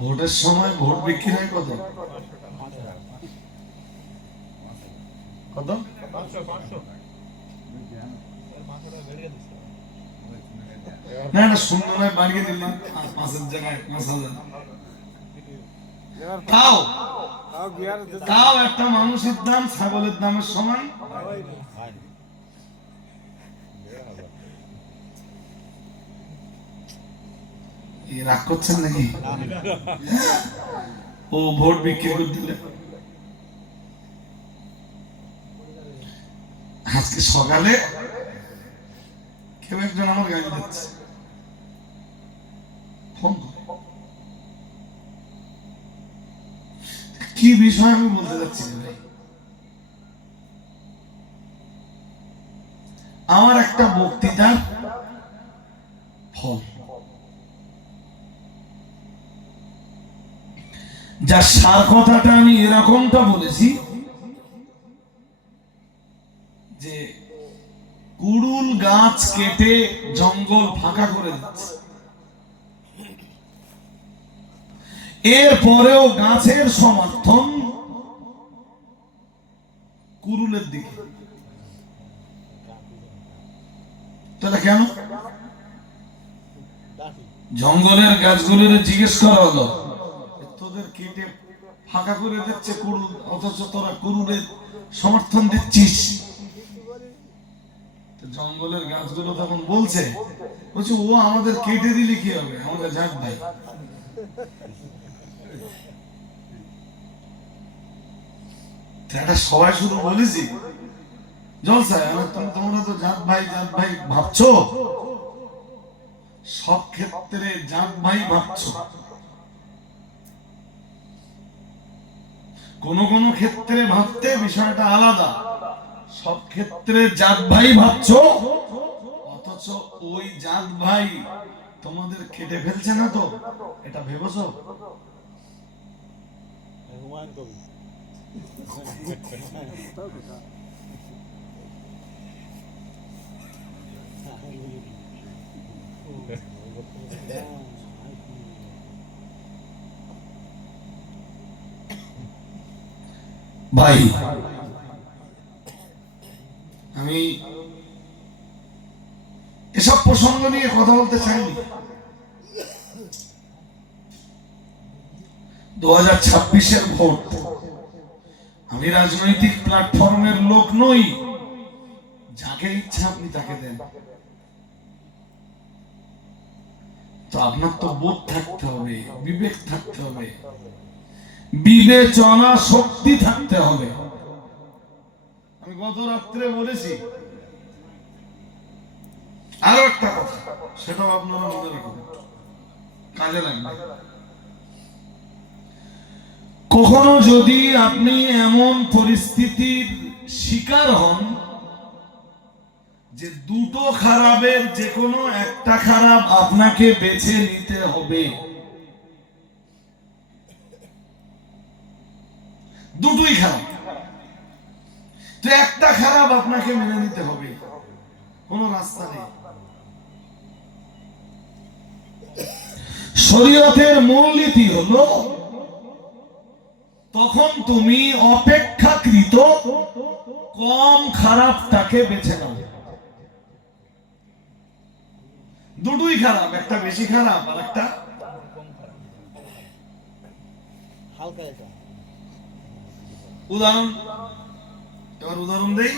ভোটের সময় ভোট বিক্রি হয় কত? কত? 500 না না, শূন্য নয়, বাড়িয়ে দিলাম 5,000 জায়গায় 5,000। তাও একটা মানুষের দাম ছাগলের দামের সমান। রাগ করছেন নাকি? ও ভোট বিক্রি করে দিলে। আজকে সকালে কেউ একজন আমার গাড়ি দিচ্ছে, ফোন করে। কি বিষয় আমি বলতে যাচ্ছি ভাই, আমার একটা বক্তৃতার ফল, যার সার কথাটা আমি এরকমটা বলেছি যে কুড়ুল গাছ কেটে জঙ্গল ফাঁকা করে দিচ্ছে, এরপরেও গাছের সমর্থন কুড়ুলের দিকে। তাহলে কেন? জঙ্গলের গাছগুলোর জিজ্ঞেস করা হলো, তোদের কেটে ফাঁকা করে দিচ্ছে কুড়ুল, অথচ তোরা কুড়ুলের সমর্থন দিচ্ছিস। জঙ্গলের গাছগুলো তখন বলছে, ও আমাদের কেটে দিলে কি হবে, আমাদের জাত ভাই। সবাই শুধু বলেছি জলসায়, তোমরা তো জাত ভাই ভাবছো, সব ক্ষেত্রে জাত ভাই ভাবছো, কোন কোন ক্ষেত্রে ভাবতে বিষয়টা আলাদা, সব ক্ষেত্রে জাত ভাই ভাবছো, অথচ ওই জাত ভাই তোমাদের কেটে ফেলছে না তো, এটা ভেবেছো? ভাই আমি এসব প্রসঙ্গ নিয়ে কথা বলতে চাইনি। 2026-এর ভোট, আমি রাজনৈতিক প্ল্যাটফর্মের লোক নই, যাকে ইচ্ছা আপনি তাকে দেন। তো আপনার তো বোধ থাকতে হবে, বিবেক থাকতে হবে, বিবেচনা শক্তি থাকতে হবে। আমি গত রাত্রে বলেছি আরো একটা কথা, সেটাও আপনারা মনে রাখুন, কাজে লাগবে। কখনো যদি আপনি এমন পরিস্থিতির শিকার হন যে দুটো খারাপের যে কোনো একটা খারাপ আপনাকে বেছে নিতে হবে, দুটোই খারাপ, তো একটা খারাপ আপনাকে মেনে নিতে হবে, কোনো রাস্তা নেই। শরীয়তের মূলনীতি হলো, তখন তুমি অপেক্ষাকৃত কম খারাপটাকে বেছে নাও। দুটোই খারাপ, একটা বেশি খারাপ আর একটা হালকা। উদাহরণ দেই,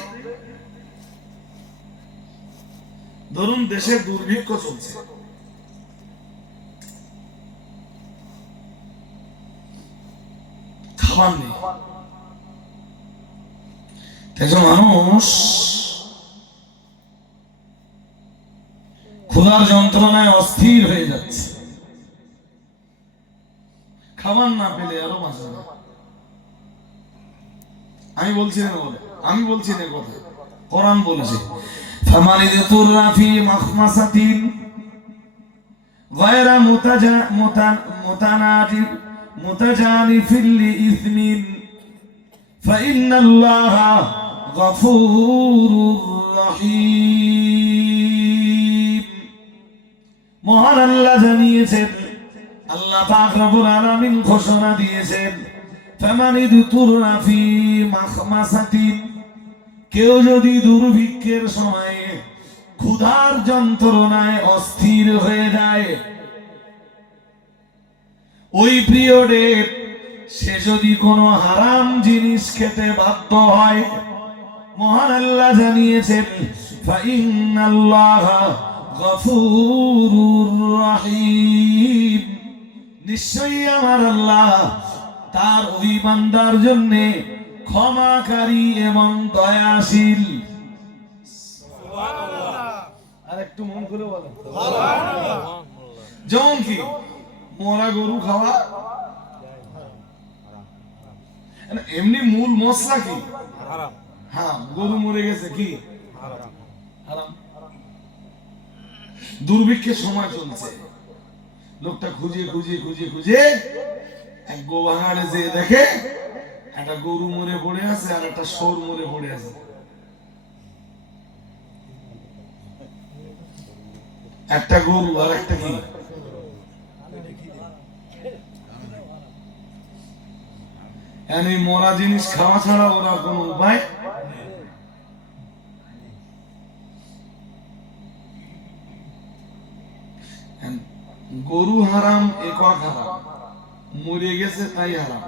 ধরুন দেশে দুর্ভিক্ষ চলছে, খাবার নেই, মানুষ ক্ষুধার যন্ত্রণায় অস্থির হয়ে যাচ্ছে, খাবার না পেলে আরো বাঁচে না। আমি বলছি না কথা, কোরআন বলেছে, ফামানিদতুররা ফি মাখমাসাতিন গায়রা মুতাজানিফিল লিইসমিন ফাইন্নাল্লাহা গাফুরুর রহিম। মহান আল্লাহ জানিয়েছেন, আল্লাহ পাক রব্বুল আলামিন ঘোষণা দিয়েছেন, ফামানিদতুররা ফি মাখমাসাতিন, কেউ যদি দুর্ভিক্ষের সময়ে ক্ষুধার যন্ত্রণায় অস্থির হয়ে যায়, ওই পিরিয়ডে সে যদি কোনো হারাম জিনিস খেতে বাধ্য হয়, মহান আল্লাহ জানিয়েছেন, ফাইন্নাল্লাহা গফুরুর রহিম, নিশ্চয়ই আমার আল্লাহ তার ওই বান্দার জন্য ক্ষমাকারী এবং দয়াশীল। আর একটু মন করে বলেন যেমন কি মরা গরু খাওয়া, এমনি মূল মশলা কি হারাম। হ্যাঁ, গরু মরে গেছে কি হারাম। দুর্ভিক্ষের সময় চলছে, লোকটা খুঁজে খুঁজে খুঁজে খুঁজে এক গোবাগাড়ে যে দেখে একটা গরু মরে পড়ে আছে আর একটা শোর মরে পড়ে আছে। একটা গরু আর একটা কি এই মরা জিনিস খাওয়া ছাড়া ওরা কোনো উপায়। গরু হারাম, একক হারাম, মরে গেছে তাই হারাম,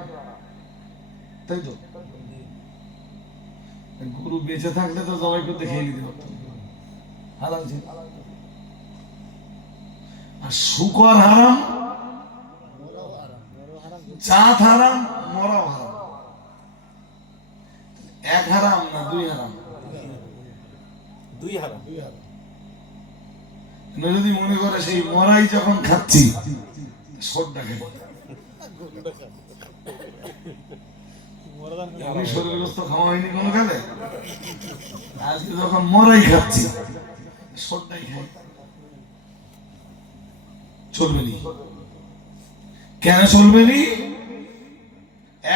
তাই তো? গরু বেঁচে থাকলে তো জবাই করতে খেয়ে নিতে পারত, হালাল ছিল। আর শুকর হারাম, চাঁদ হারাম, মরাও হারাম। এক হারাম না দুই হারাম? দুই হারাম। যদি মনে করে সেই মরাই যখন খাচ্ছি সরটা খাই, আমি শরীরগ্রস্ত খাওয়া হয়নি কোনো কালে, আজকে যখন মরাই খাচ্ছি সরটাই খাই, চলবে নি? কেন চলবে নি?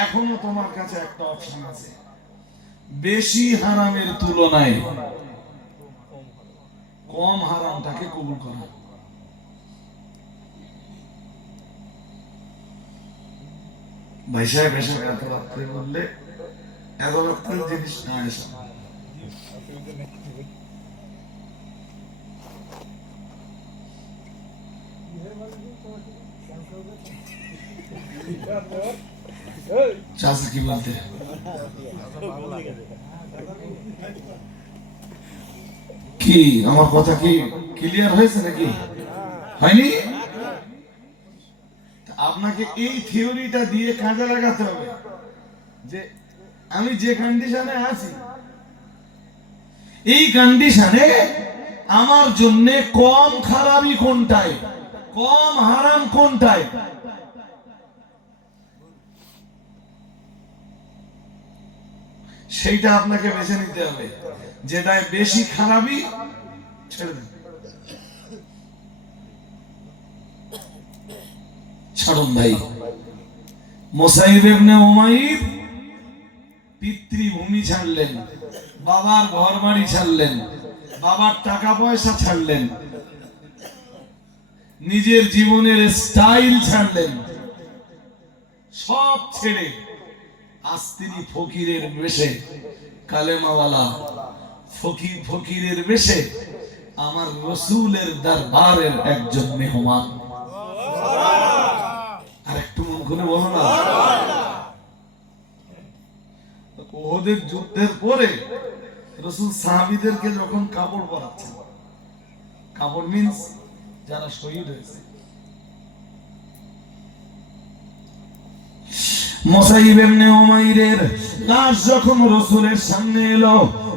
এখনো তোমার কাছে একটা অপশন আছে, বেশি হারামের তুলনায় কম হারামটাকে কবুল করা। ভাই সাহেব এসে এত রাত্রে বললে এত রাত্রের জিনিস না এসে চাষি কি বলতে কি আমার কথা কি ক্লিয়ার হয়েছে নাকি হয়নি? আপনাকে এই থিওরিটা দিয়ে কাজে লাগাতে হবে যে আমি যে কন্ডিশনে আছি এই কন্ডিশনে আমার জন্য কম খারাপই কোনটায়, কম হারাম কোনটায়। সেইটা আপনাকে বেছে নিতে হবে, যেটায় বেশি খারাপই ছেড়ে দেন, ছাড়ুন ভাই। মুসাইব ইবনে উমাইর পিতৃভূমি ছাড়লেন, বাবার ঘর বাড়ি ছাড়লেন, বাবার টাকা পয়সা ছাড়লেন, নিজের জীবনের স্টাইল ছাড়লেন, সব ছেড়ে আজ তিনি ফকিরের বেশে, কালেমাওয়ালা ফকিরের বেশে আমার রসুলের দরবারের একজন মেহমান। আর একটু মন খুলে বলো না, ওদের যুদ্ধের পরে রসুল সাহাবীদেরকে যখন কাপড় পরাচ্ছেন, কাপড় মিন্স যারা শহীদ হয়েছে, মুসাইব ইবনে উমাইরের লাশ যখন রাসূলের সামনে এলো,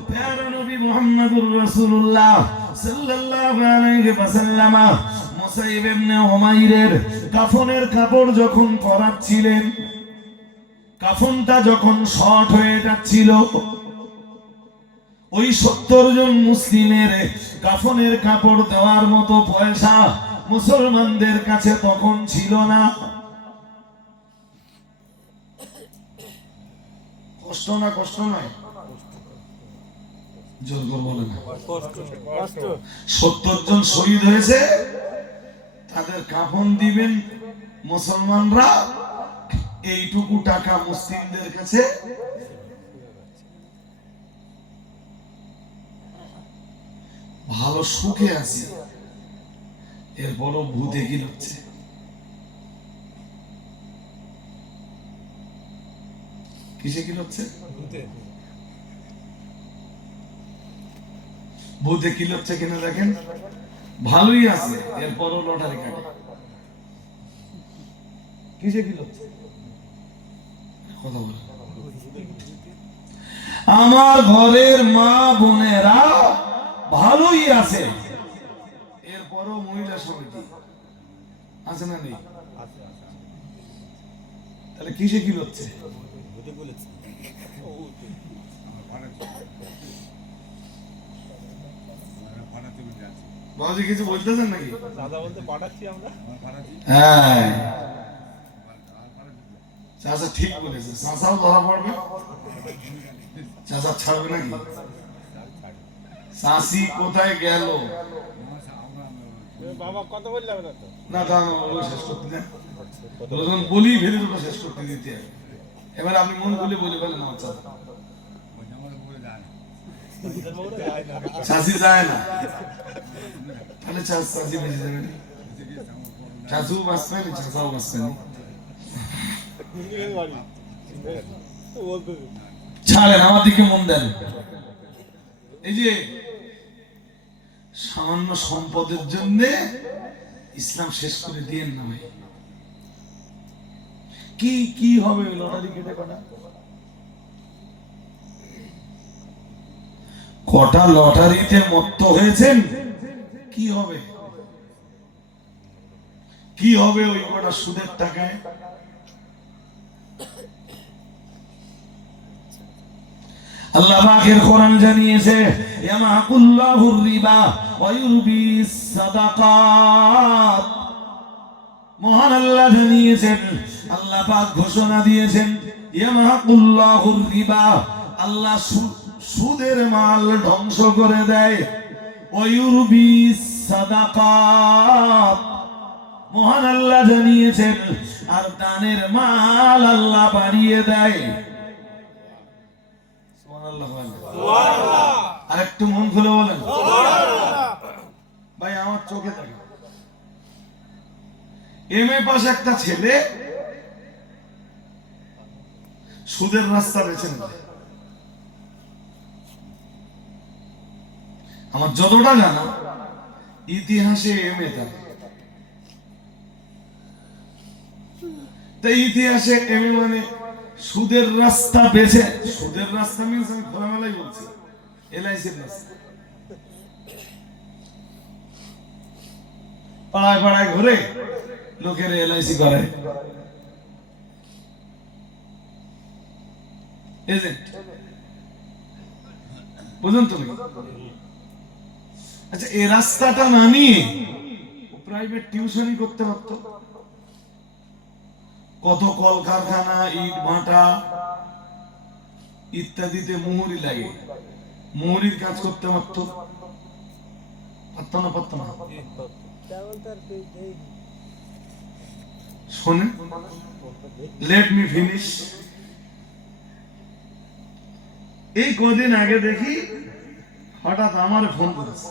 প্যারা নবী মুহাম্মদুর রাসূলুল্লাহ সাল্লাল্লাহু আলাইহি ওয়াসাল্লাম মুসাইব ইবনে উমাইরের কাফনের কাপড় যখন পরাচ্ছিলেন, কাফনটা যখন শর্ট হয়ে যাচ্ছিল, ওই 70 জন মুসলিমের কাফনের কাপড় দেওয়ার মতো পয়সা মুসলমানদের কাছে তখন ছিল না। কষ্ট না, কষ্ট নয়, জোর করে বলে না, 70 জন শহীদ হয়েছে, তাদের কাফন দিবেন মুসলমানরা, এইটুকু টাকা মুসলিমদের কাছে ভালো সুখে আছে। এরপরও ভূতে কি হচ্ছে? কিসে কি হচ্ছে? ভূতে ভূতে কি হচ্ছে কিনা দেখেন, ভালোই আছে, এরপরও লটারি কাটে। কিসে কি হচ্ছে? কথা বলে আমার ঘরের মা বোনেরা ভালোই আছে, এরপরও মহিলা সমিতি আছে না নেই? আছে আছে তাহলে কিসে কি হচ্ছে? ভূতে বলেছে বাবাজি কিছু বলতেছেন নাকি? দাদা বলতে পাঠাচ্ছি আমরা। হ্যাঁ চাচা ঠিক বলেছে, চাচাও ধরা পড়বে, চাচা ছাড়বে নাকি? চাষি কোথায় গেল? বাবা কত বললে হবে না তো? না তা ওগুলো শেষ করতে দেন, যখন বলি ভেবে দুটো শেষ করতে দিতে হবে। এবার আপনি মন খুলে বলে ফেলেন আমার চাচা। চাষি যায় না, তাহলে চাষি বেঁচে যাবে না, চাষু বাঁচবে না, চাষাও বাঁচবে না। ছাড়েন, আমার দিকে মন দেন। এই যে সামান্য সম্পদের জন্য ইসলাম শেষ করে দিয়েন না ভাই। কি কি হবে লটারি কেটে কটা লটারিতে মত্ত হয়েছেন, কি হবে? কি হবে ওই কটা সুদের টাকায়? আল্লাহ পাকের কোরআন জানিয়েছে ইয়ামাকুল্লাহুর রিবা ওয়া ইউরবিস সাদাকাত। মহান আল্লাহ জানিয়েছেন, আল্লাহ পাক ঘোষণা দিয়েছেন ইয়ামাকুল্লাহুর রিবা, আল্লাহ সুদের মাল ধ্বংস করে দেয়, ওয়া ইউরবিস সাদাকাত। মহান আল্লাহ জানিয়েছেন আর দানের মাল আল্লাহ বাড়িয়ে দেয়। আর একটু মন খুলে বলেন ভাই। আমার চোখে থাকে এম এ পাশ একটা ছেলে সুদের রাস্তা বেছে নেবে। আমার যতটা জানা ইতিহাসে এম এ তাই ইতিহাসে এম এ মানে সুদের রাস্তা বেছে, সুদের রাস্তা মিন্স আমি খোলামেলাই বলছি, এলআইসির রাস্তা। পাড়ায় পাড়ায় ঘুরে লোকের এলআইসি করে এজেন্ট, বুঝুন তুমি। আচ্ছা এই রাস্তাটা না নিয়ে প্রাইভেট টিউশনই করতে পারতো। কত কলকারখানা, ইট ভাটা ইত্যাদিতে মোহরি লাগে, মোহরির কাজ করতে পারতো, পারতো না? পারতো না? শোনেন, লেট মি ফিনিশ। এই কদিন আগে দেখি হঠাৎ আমার ফোন করেছে,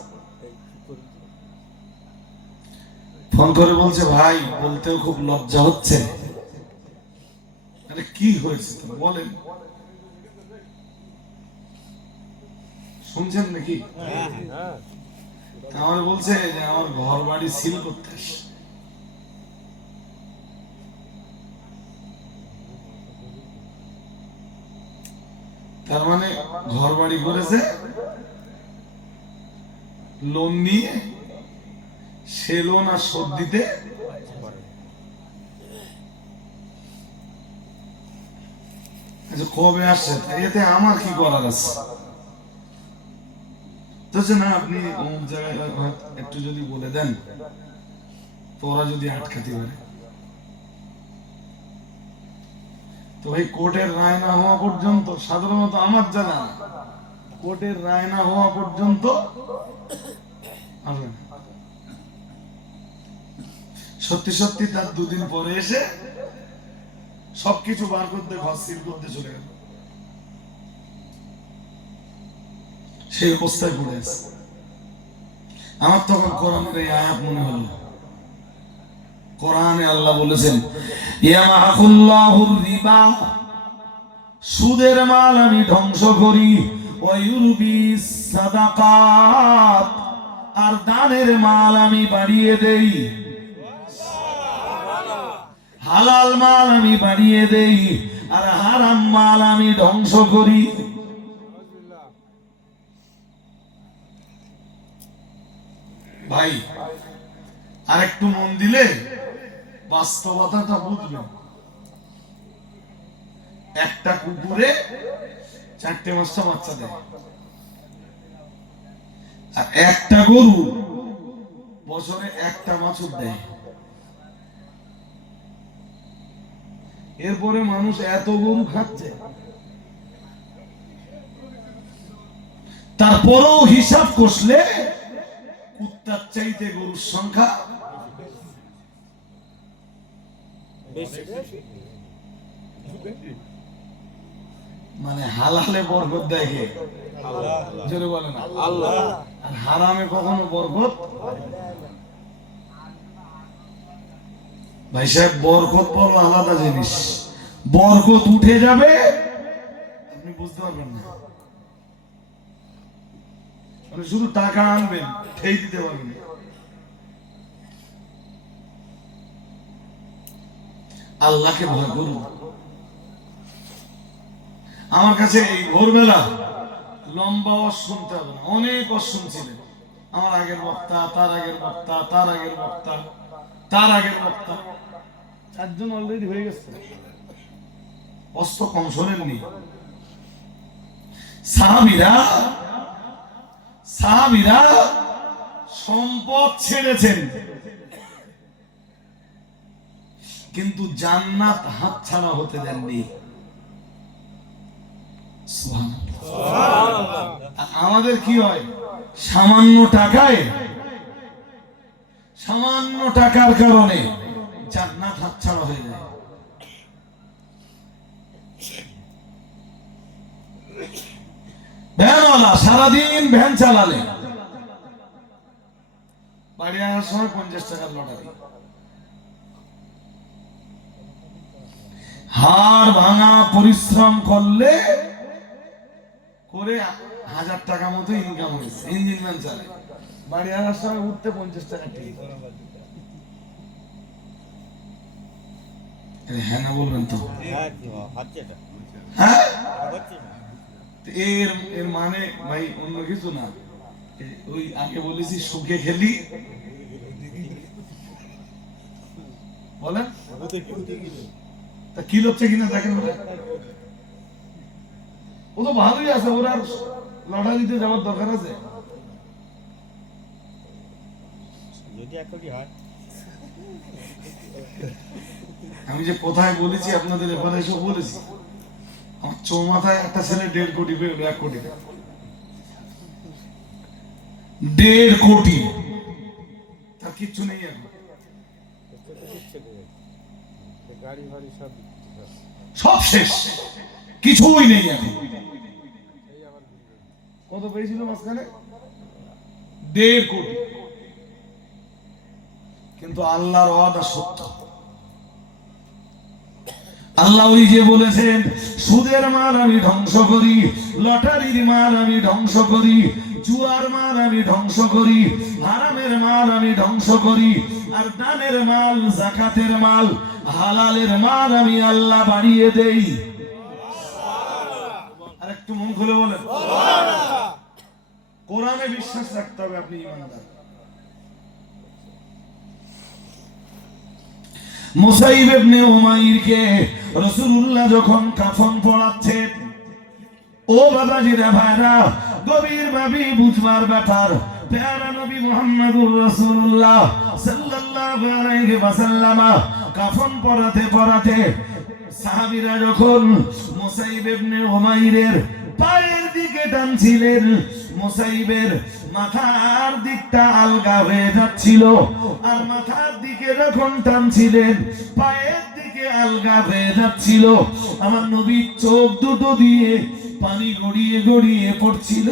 ফোন করে বলছে ভাই বলতেও খুব লজ্জা হচ্ছে। আরে কি হয়েছে বলেন, শুনছেন নাকি? আমার বলছে যে আমার ঘর বাড়ি সিল করতে আসে। তার মানে ঘর বাড়ি করেছে, লোন নিয়ে সে লোন আর শোধ দিতে কবে আসছে, এতে আমার কি করার আছে? না আপনি অমুক জায়গায় একটু যদি বলে দেন তো ওরা যদি আটকাতে পারে, তো ভাই কোর্টের রায় না হওয়া পর্যন্ত, সাধারণত আমার জানা কোর্টের রায় না হওয়া পর্যন্ত সত্যি সত্যি তার দুদিন পরে এসে সবকিছু বার করতে ঘর সিল করতে চলে গেল। সেই অবস্থায় পড়ে আছে। আমার তখন কোরআনের এই আয়াত মনে হলো, কোরআনে আল্লাহ বলেছেন ইয়ামাহুল্লাহুর রিবা, সুদের মাল আমি ধ্বংস করি, ওয়া ইউরবিস সাদাকাত, আর দানের মাল আমি বাড়িয়ে দেই, হালাল মাল আমি বাড়িয়ে দেই, আর হারাম মাল আমি ধ্বংস করি। ভাই আর একটু মন দিলে বাস্তবতাটা বুঝবেন। একটা কুকুরে 4-5টা বাচ্চা দেয়, আর একটা গরু বছরে একটা বাছুর দেয়। এরপরে মানুষ এত গরু খাচ্ছে, তারপরেও হিসাব কষলে কুত্তার চাইতে গরুর সংখ্যা মানে হালালে বরকত দেখে জোরে বলেন আল্লাহ, আর হারামে কখনো বরকত। ভাই সাহেব, বরকত বড় আলাদা জিনিস। বরকত উঠে যাবে আপনি বুঝতে পারবেন না, মানে শুধু টাকা আনবেন ঠেই দিতে পারবেন। আল্লাহকে ভয় করুন। আমার কাছে এই ভোরবেলা লম্বা ওয়াজ শুনতে হবে না, অনেক ওয়াজ শুনছিলেন। আমার আগের বক্তা, তার আগের বক্তা, তার আগের বক্তা, তার আগের বক্তা, 4 জন অলরেডি হয়ে গেছে। অস্ত কম শোনেননি। সাহাবীরা সম্পদ ছেড়েছেন, কিন্তু জান্নাত হাতছাড়া হতে দেননি। আমাদের কি হয়, সামান্য টাকার কারণে জান্নাত হাতছাড়া হয়ে যায়। ভ্যানওয়ালা সারাদিন ভ্যান চালালে বাড়ি আসার সময় 50 টাকার লটারি, হাড় ভাঙা পরিশ্রম করলে করে 1000 টাকা মতো ইনকাম হয়েছে, ইঞ্জিন ভ্যান চালায়, বাড়ি আসার সময় উঠতে 50 টাকা টিকিট। হ্যাঁ না বলবেন তো? হ্যাঁ, এর মানে ভাই অন্য কিছু না। ওই আগে বলেছি সুখে খেলি, বলেন তা কি লচ্ছে কিনা দেখেন। ও তো ভালোই আছে, ওরা লটারিতে যাওয়ার দরকার আছে? আমি যে কোথায় বলেছি আপনাদের এখানে এসব বলেছি, আমার চৌমাথায় একটা ছেলে 1.5 কোটি পেয়ে 1 কোটি, 1.5 কোটি, তার কিচ্ছু নেই এখন, সব শেষ, কিছুই নেই এখন। কত পেয়েছিল মাঝখানে? 1.5 কোটি। কিন্তু আল্লাহর ওয়াদা সত্য। আল্লাহ ওই যে বলেছেন, সুদের মাল আমি ধ্বংস করি, লটারির মাল আমি ধ্বংস করি, জুয়ার মাল আমি ধ্বংস করি, হারামের মাল আমি ধ্বংস করি, আর দানের মাল, যাকাতের মাল, হালালের মাল আমি আল্লাহ বাড়িয়ে দেই। আর একটু মন খুলে বলেন কোরআনে বিশ্বাস রাখতে হবে, আপনি ঈমানদার। মুসাইব ইবনে উমাইরকে রাসূলুল্লাহ যখন কাফন পরাচ্ছেন, ও বাবাজিরা ভাইরা, গভীর ভাবে বুঝবার ব্যাপার। প্যারা নবী মুহাম্মদুর রাসূলুল্লাহ সাল্লাল্লাহু আলাইহি ওয়াসাল্লাম কাফন পরাতে পরাতে সাহাবীরা যখন মুসাইব ইবনে উমাইরের পায়ের দিকে টানছিলেন, মুসাইবের মাথার দিকটা আলগা হয়ে যাচ্ছিল, আর মাথার দিকে যখন টানছিলেন পায়ের দিকে আলগা হয়ে যাচ্ছিল। আমার নবীর চোখ দুটো দিয়ে পানি গড়িয়ে গড়িয়ে পড়ছিল।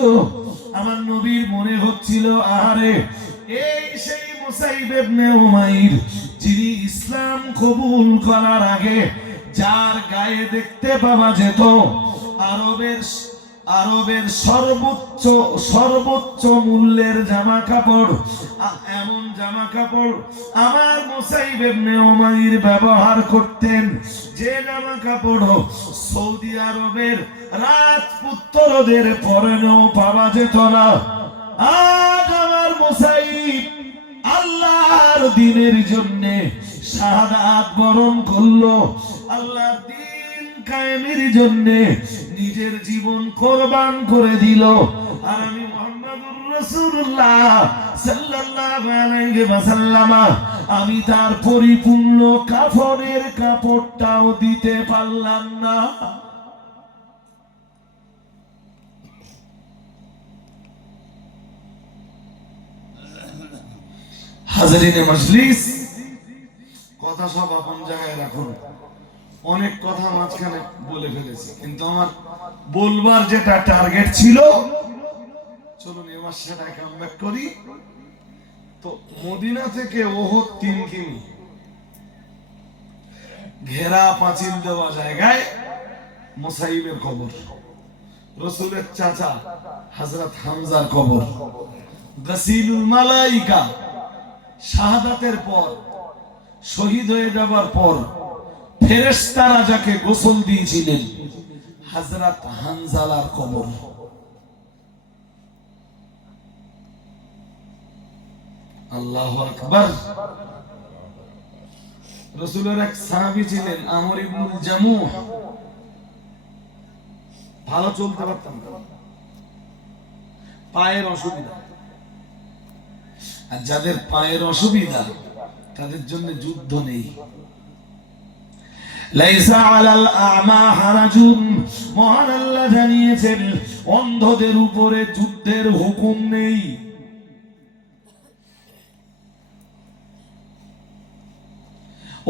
আমার নবীর মনে হচ্ছিল, আরে এই সেই মুসাইব ইবনে উমাইর, যিনি ইসলাম কবুল করার আগে যার গায়ে দেখতে পাওয়া যেত আরবের সর্বোচ্চ মূল্যের জামা কাপড়, এমন জামা কাপড় আমার মুসাইব ইবনে উমাইর ব্যবহার করতেন, যে জামা কাপড় সৌদি আরবের রাজপুত্রদের পরনেও পাওয়া যেত না। আজ আমার মুসাইব আল্লাহর দ্বীনের জন্য শাহাদাত বরণ করলো, আল্লাহর দ্বীন কায়েমের জন্য নিজের জীবন কোরবান করে দিল। আর আমি মুহাম্মদুর রাসূলুল্লাহ সাল্লাল্লাহু আলাইহি ওয়াসাল্লাম, আমি তার পরিপূর্ণ কাফনের কাপড়টাও দিতে পারলাম না। হাজারিনে মজলিস, কথা সব আপন জায়গায় রাখুন। অনেক কথা মাঝখানে বলে ফেলেছি, কিন্তু আমার বলবার যেটা টার্গেট ছিল, চলুন এবার সেটা কামব্যাক করি। তো মদিনা থেকে ওহদ 3 কিমি, ঘেরা পাঁচিল দেওয়া জায়গায় মুসাইবের কবর, রাসূলের চাচা হযরত হামজার কবর, গাসিলুল মালাইকা, শাহাদাতের পর শহীদ হয়ে যাবার পর ফেরেশতারা যাকে গোসল দিয়েছিলেন হযরত হানজালার কবর। আল্লাহু আকবার। রাসূলের এক সাহাবী ছিলেন আমর ইবনুল জামুহ, ভালো চলতে পারতেন না, পায়ের অসুবিধা। আর যাদের পায়ের অসুবিধা তাদের জন্য যুদ্ধ নেই। লাইসা আলাল আ'মা হারাজুন, মহান আল্লাহ জানিয়েছেন অন্ধদের উপরে যুদ্ধের হুকুম নেই।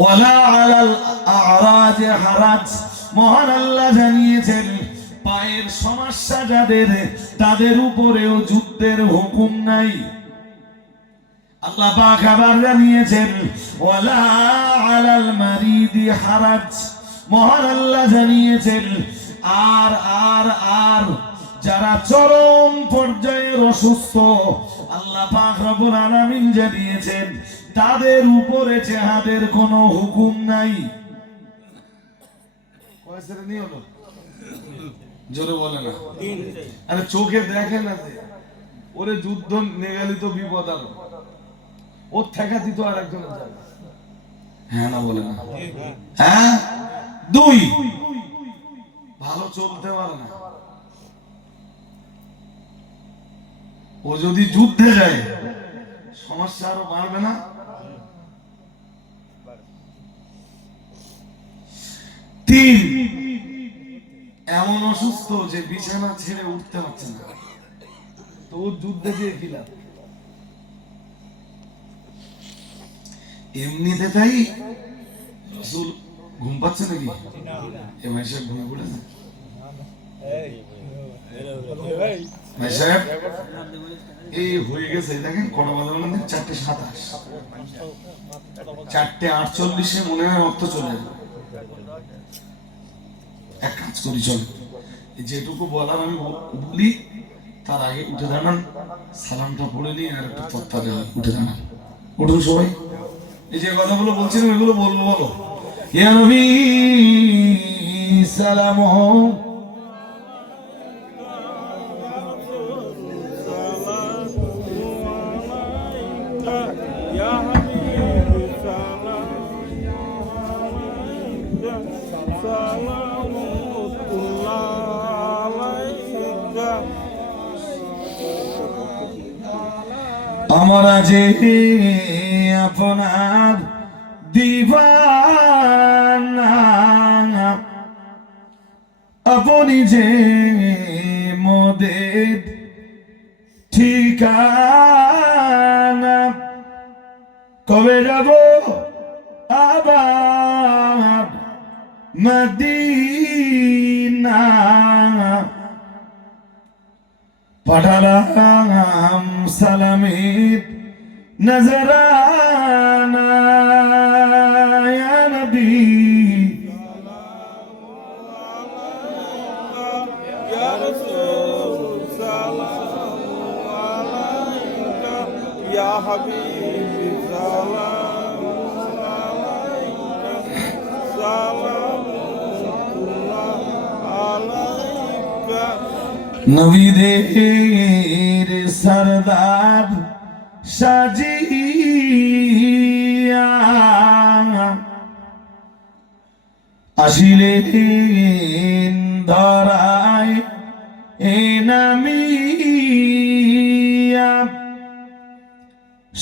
ওয়ালা আলাল আ'রাজ হারাজ, মহান আল্লাহ জানিয়েছেন পায়ের সমস্যা যাদের তাদের উপরেও যুদ্ধের হুকুম নাই। আল্লাহ পাক আবার জানিয়েছেন ওয়ালা আলাল মারিদি হারাজ, মহান আল্লাহ জানিয়েছেন আর আর আর যারা চরম পর্যায়ের অসুস্থ, আল্লাহ পাক রব্বুল আলামিন জানিয়েছেন তাদের উপরে জিহাদের কোনো হুকুম নাই। কয় শ্রেণী হলো? জোরে বলে না। আরে চোখে দেখে না যে ওরে যুদ্ধ নেগালি তো বিপদ আলো, ওর ঠেকা দিত আর একজনের যাবে। হ্যাঁ না বলে না? হ্যাঁ। 2, ভালো চলতে পারে না। ও যদি যুদ্ধে যায় সমস্যা আরো বাড়বে না? 3, এমন অসুস্থ যে বিছানা ছেড়ে উঠতে পারছে না, তো ও যুদ্ধে দিয়ে কি লাভ? এমনিতে তাই রাসূল ঘুম পাচ্ছে নাকি? এ ভাই সাহেব ঘুম পড়েছে? ভাই সাহেব এই হয়ে গেছে, দেখেন কটা বাজার মধ্যে 4:27, 4:48 মনে হয় রক্ত চলে যাবে। এক কাজ করি, চল যেটুকু বলার আমি বলি, তার আগে উঠে দাঁড়ান, সালামটা পড়ে নিয়ে আর একটু তত্ত্বারে উঠে দাঁড়ান। উঠুন সবাই। এই যে কথাগুলো বলছিলাম এগুলো বলবো, বলো ইয়া নবী সালাম আমরা যে আপনার দিবানা, আপনি যে ঠিকানা কবে যাব আবার মদিনা পাঠালাম সালামের নজরানা ইয়া নবী يا رسول سلام عليك يا حبيبي سلام عليك سلام الله عليك নবীদের সরদার সাজিয়া আসিলেন ধরায় এ নামিয়া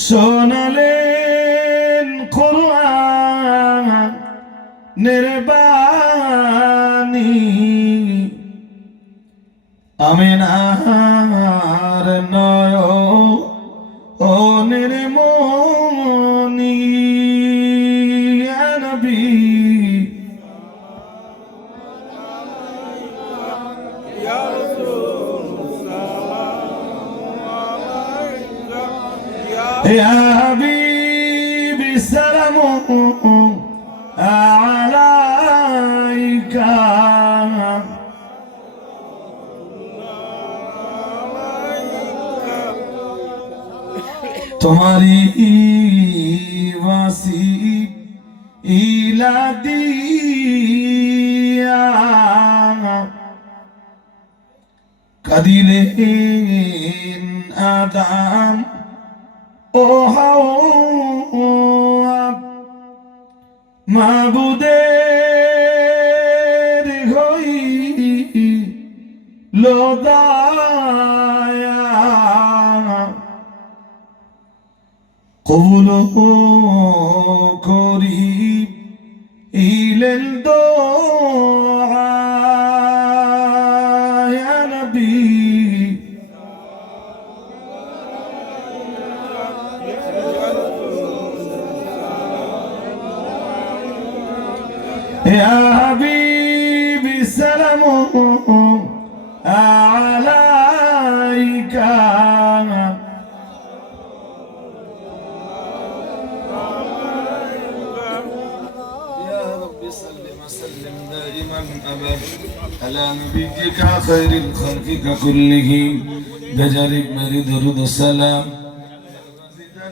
শোনালেন কোরআনের বাণী আমিনার নয়নের মনি ইয়া নবী يا رسول سلام عليك يا يا حبيبي سلام عليك तुम्हारी वासी इला दिया कदिलेन आदम ओ हावा माबुदेर হই লোদায়া কবুল করি ইলেন দোয়া ইয়া নবী ইয়া হাবিবি সালামু আলাইকা على نبيك خير الخلق كلهم بجرب मेरी दरूद सलाम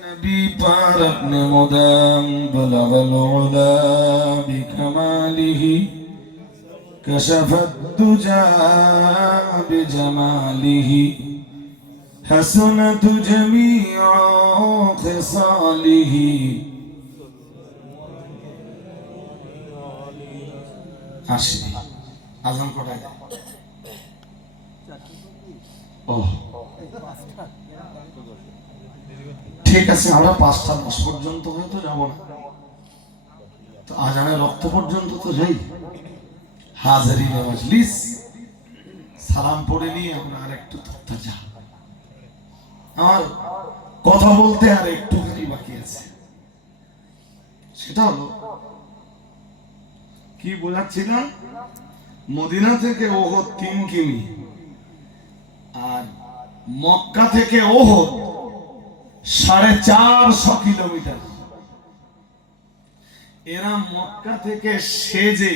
नबी पर अपने मुदाम बलग العلا بكماله كشف الدجى بجماله حسنت جميع خصاله আসি আজান কটায় ও ঠিক আছে আমরা 5:10 পর্যন্ত হয়তো যাব না তো আজানের রক্ত পর্যন্ত তো যাই হাজারি মাজলিস সালাম পড়ে নিয়ে আমরা আর একটু তথ্য যা আমার কথা বলতে আর একটুখানি বাকি আছে সেটা হলো কি বোঝাচ্ছিলাম মদিনা থেকে ওহদ 3 কিমি আর মক্কা থেকে ওহদ 450 কিলোমিটার এরা মক্কা থেকে সেজে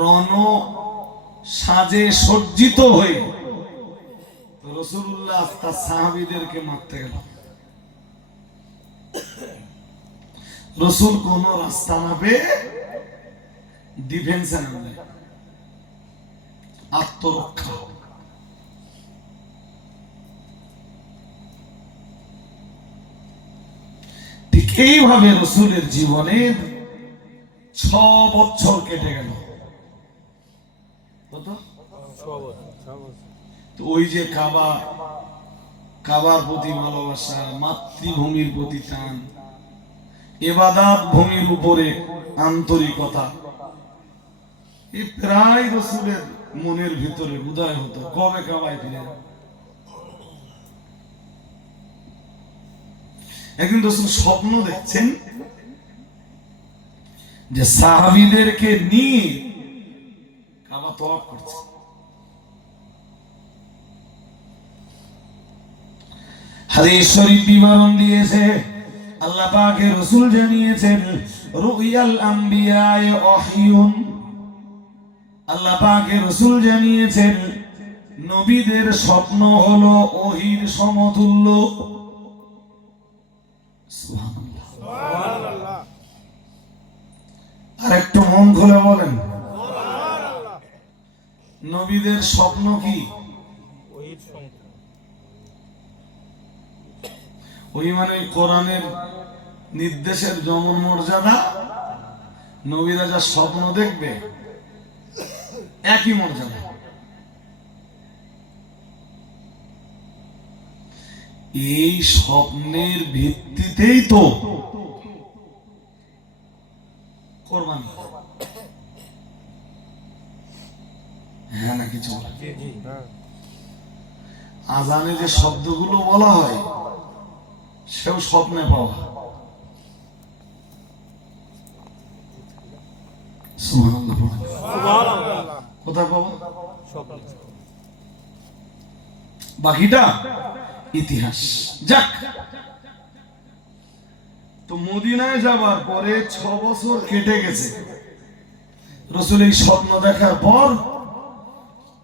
রণ সাজে সজ্জিত হয়ে রাসূলুল্লাহ তার সাহাবীদেরকে মারতে গেল রাসূল কোন রাস্তা না পেয়ে ডিফেন্সে নামলেন আত্মরক্ষা ঠিক এইভাবে রাসূলের জীবনের 6 বছর কেটে গেল কত 6 বছর তো ওই যে কাবার প্রতি ভালোবাসা মাতৃভূমির প্রতি টান ইবাদত ভূমির উপরে আন্তরিকতা এই প্রায় রাসূলের মনের ভিতরে উদয় হতো, কবে কাবায় ফিরে যাব। একদিন রাসূল স্বপ্ন দেখছেন যে সাহাবীদেরকে নিয়ে কাবা তওয়াফ করছে। হাদিস শরীফ বিবরণ দিয়েছে, আল্লাহ পাকের রাসূল জানিয়েছেন রুয়াল আম্বিয়ায়ে ওয়াহয়ুন, আল্লাহ পাকের রাসূল জানিয়েছেন নবীদের স্বপ্ন হলো ওহীর সমতুল্য। সুবহানাল্লাহ, সুবহানাল্লাহ। আর একটু মন খুলে বলেন, সুবহানাল্লাহ। নবীদের স্বপ্ন কি? ওহির সমতুল্য। ওই মানে কোরআনের নির্দেশের যেমন মর্যাদা, নবীরা যা স্বপ্ন দেখবে একই মর্যাদা। এই স্বপ্নের ভিত্তিতেই তো কোরবানি। হ্যাঁ না কিছু বলেন? আজানে যে শব্দগুলো বলা হয় সেও স্বপ্নে পাওয়া। সুবহানাল্লাহ, সুবহানাল্লাহ। কোথায় পাবো? বাকিটা ইতিহাস। যাক, তো মদিনায় যাবার পরে 6 বছর কেটে গেছে। রাসূল এই স্বপ্ন দেখার পর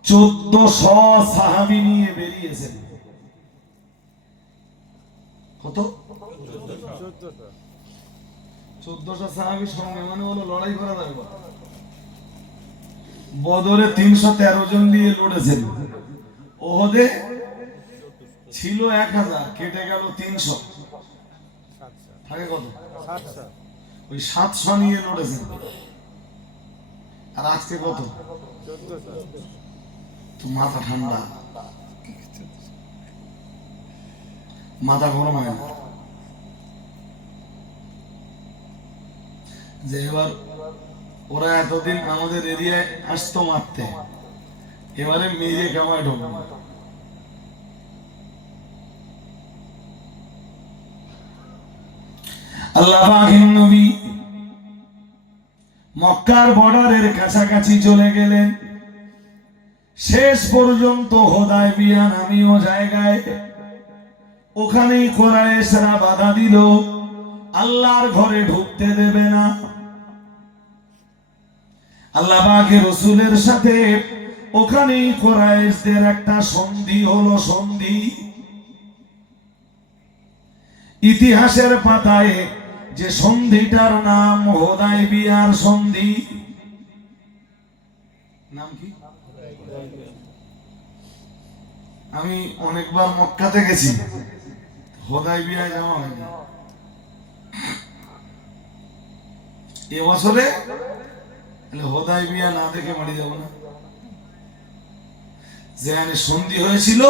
1400 সাহাবী নিয়ে বেরিয়েছেন। কত? 1400 সাহাবীর সঙ্গে, মানে হলো লড়াই করা যাবে। বদরে 313 জন নিয়ে লড়েছেন, ওহদে ছিল 1000, কেটে গেল 300, থাকে কত? 700। ওই 700 নিয়ে লড়েছেন। আর আজকে কত? 1400। তো মাথা ঠান্ডা, মাথা গরম হয় না যে এবার ওরা এতদিন আমাদের এরিয়ায় আসতো মারতে, এবারে মেরে কামায় ঢুকবে। আল্লাহ পাকের নবী মক্কার বর্ডারের কাছাকাছি চলে গেলেন। শেষ পর্যন্ত হুদায়বিয়া নামীয় জায়গায়, ওখানেই কুরাইশরা বাধা দিল, আল্লাহর ঘরে ঢুকতে দেবে না। আল্লাহ পাকের রাসূলের সাথে ওখানেই কুরাইশদের একটা সন্ধি হলো, সন্ধি। ইতিহাসের পাতায় যে সন্ধিটার নাম হুদায়বিয়ার সন্ধি। নাম কি? আমি অনেকবার মক্কাতে গেছি, হুদায়বিয়ায় যাওয়া হয়নি। এবছরে হুদায়বিয়া না দেখে বাড়ি যাব না। যেখানে সন্ধি হয়েছিল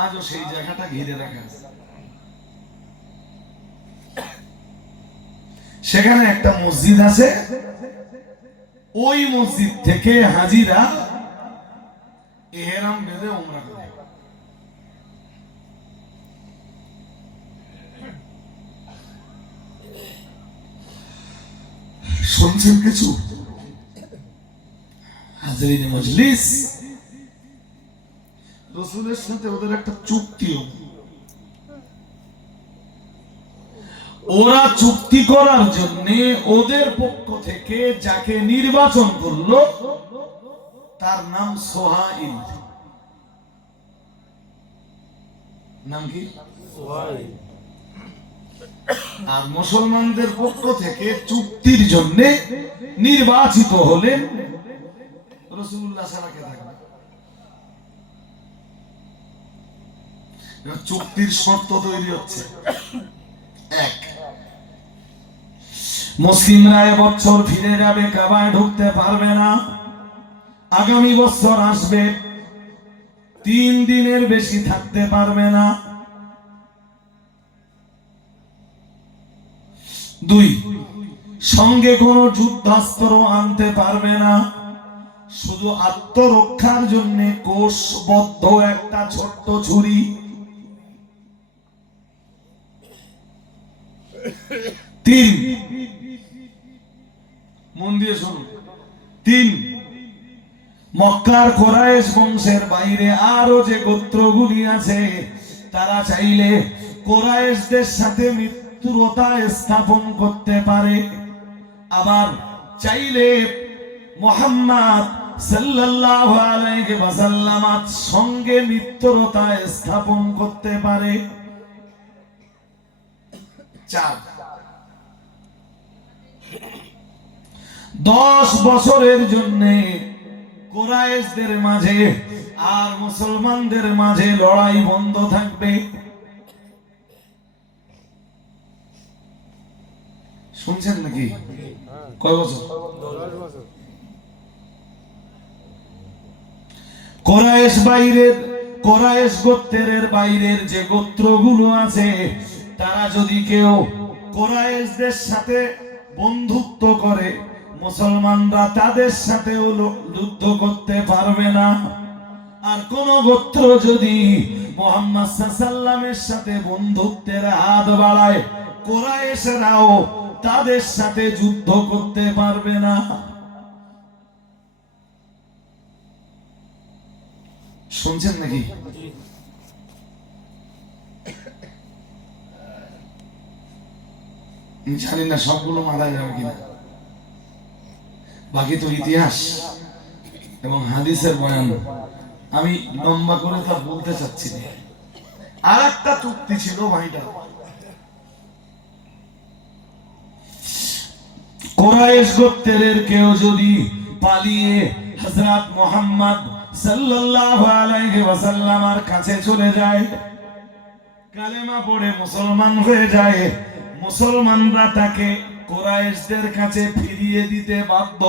আজও সেই জায়গাটা ঘিরে রাখা আছে। সেখানে একটা মসজিদ আছে, ওই মসজিদ থেকে হাজিরা ইহরাম বেঁধে উমরা করে। শুনছেন কিছু? হাজিরিন মজলিস, রাসূলের সাথে ওদের একটা চুক্তিও। ওরা চুক্তি করার জন্য ওদের পক্ষ থেকে যাকে নির্বাচন করলো তার নাম সোহাইল। নাম কি? সোহাইল। আর মুসলমানদের পক্ষ থেকে চুক্তির জন্য নির্বাচিত হলেন রাসূলুল্লাহ ছাড়া কে থাকবে? চুক্তির শর্ত তৈরি হচ্ছে। এক, মুসলিমরা এবছর ফিরে যাবে, কাবায় ঢুকতে পারবে না। আগামী বছর আসবে, 3 দিনের বেশি থাকতে পারবে না। 2, সঙ্গে কোনো যুদ্ধাস্ত্র আনতে পারবে না। শুধু আত্মরক্ষার জন্য কোষবদ্ধ একটা ছোট্ট ছুরি। 3, মন দিয়ে শুনুন। 3, মক্কার কোরাইশ বংশের বাইরে আরো যে গোত্রগুলি আছে তারা চাইলে কোরাইশদের সাথে মিত্রতা স্থাপন করতে পারে, আবার চাইলে মুহাম্মদ সাল্লাল্লাহু আলাইহি ওয়াসাল্লামের সঙ্গে মিত্রতা স্থাপন করতে পারে। 4, 10 বছরের জন্য কুরাইশদের মাঝে আর মুসলমানদের মাঝে লড়াই বন্ধ থাকবে। শুনছেন নাকি? কয় বছর? কোরাইশ গোত্রের বাইরের যে গোত্রগুলো আছে তারা যদি কেউ কোরাইশদের সাথে বন্ধুত্ব করে, মুসলমানরা তাদের সাথেও যুদ্ধ করতে পারবে না। আর কোন গোত্র যদি মুহাম্মদ সাল্লাল্লাহু আলাইহি ওয়াসাল্লামের সাথে বন্ধুত্বের হাত বাড়ায়, কোরাইশরাও তাদের সাথে যুদ্ধ করতে পারবে না। শুনছেন নাকি? জানি না সবগুলো মাথায় যাবে কিনা, বাকি তো ইতিহাস এবং হাদিসের বয়ান। আমি লম্বা করে তা বলতে চাচ্ছি না। আর একটা চুক্তি ছিল ভাইটা, কোরাইশ গোত্রের কেউ যদি পালিয়ে হযরত মুহাম্মদ সাল্লাল্লাহু আলাইহি ওয়াসাল্লামের কাছে চলে যায়, কালেমা পড়ে মুসলমান হয়ে যায়, মুসলমানরা তাকে কোরাইশদের কাছে ফিরিয়ে দিতে বাধ্য।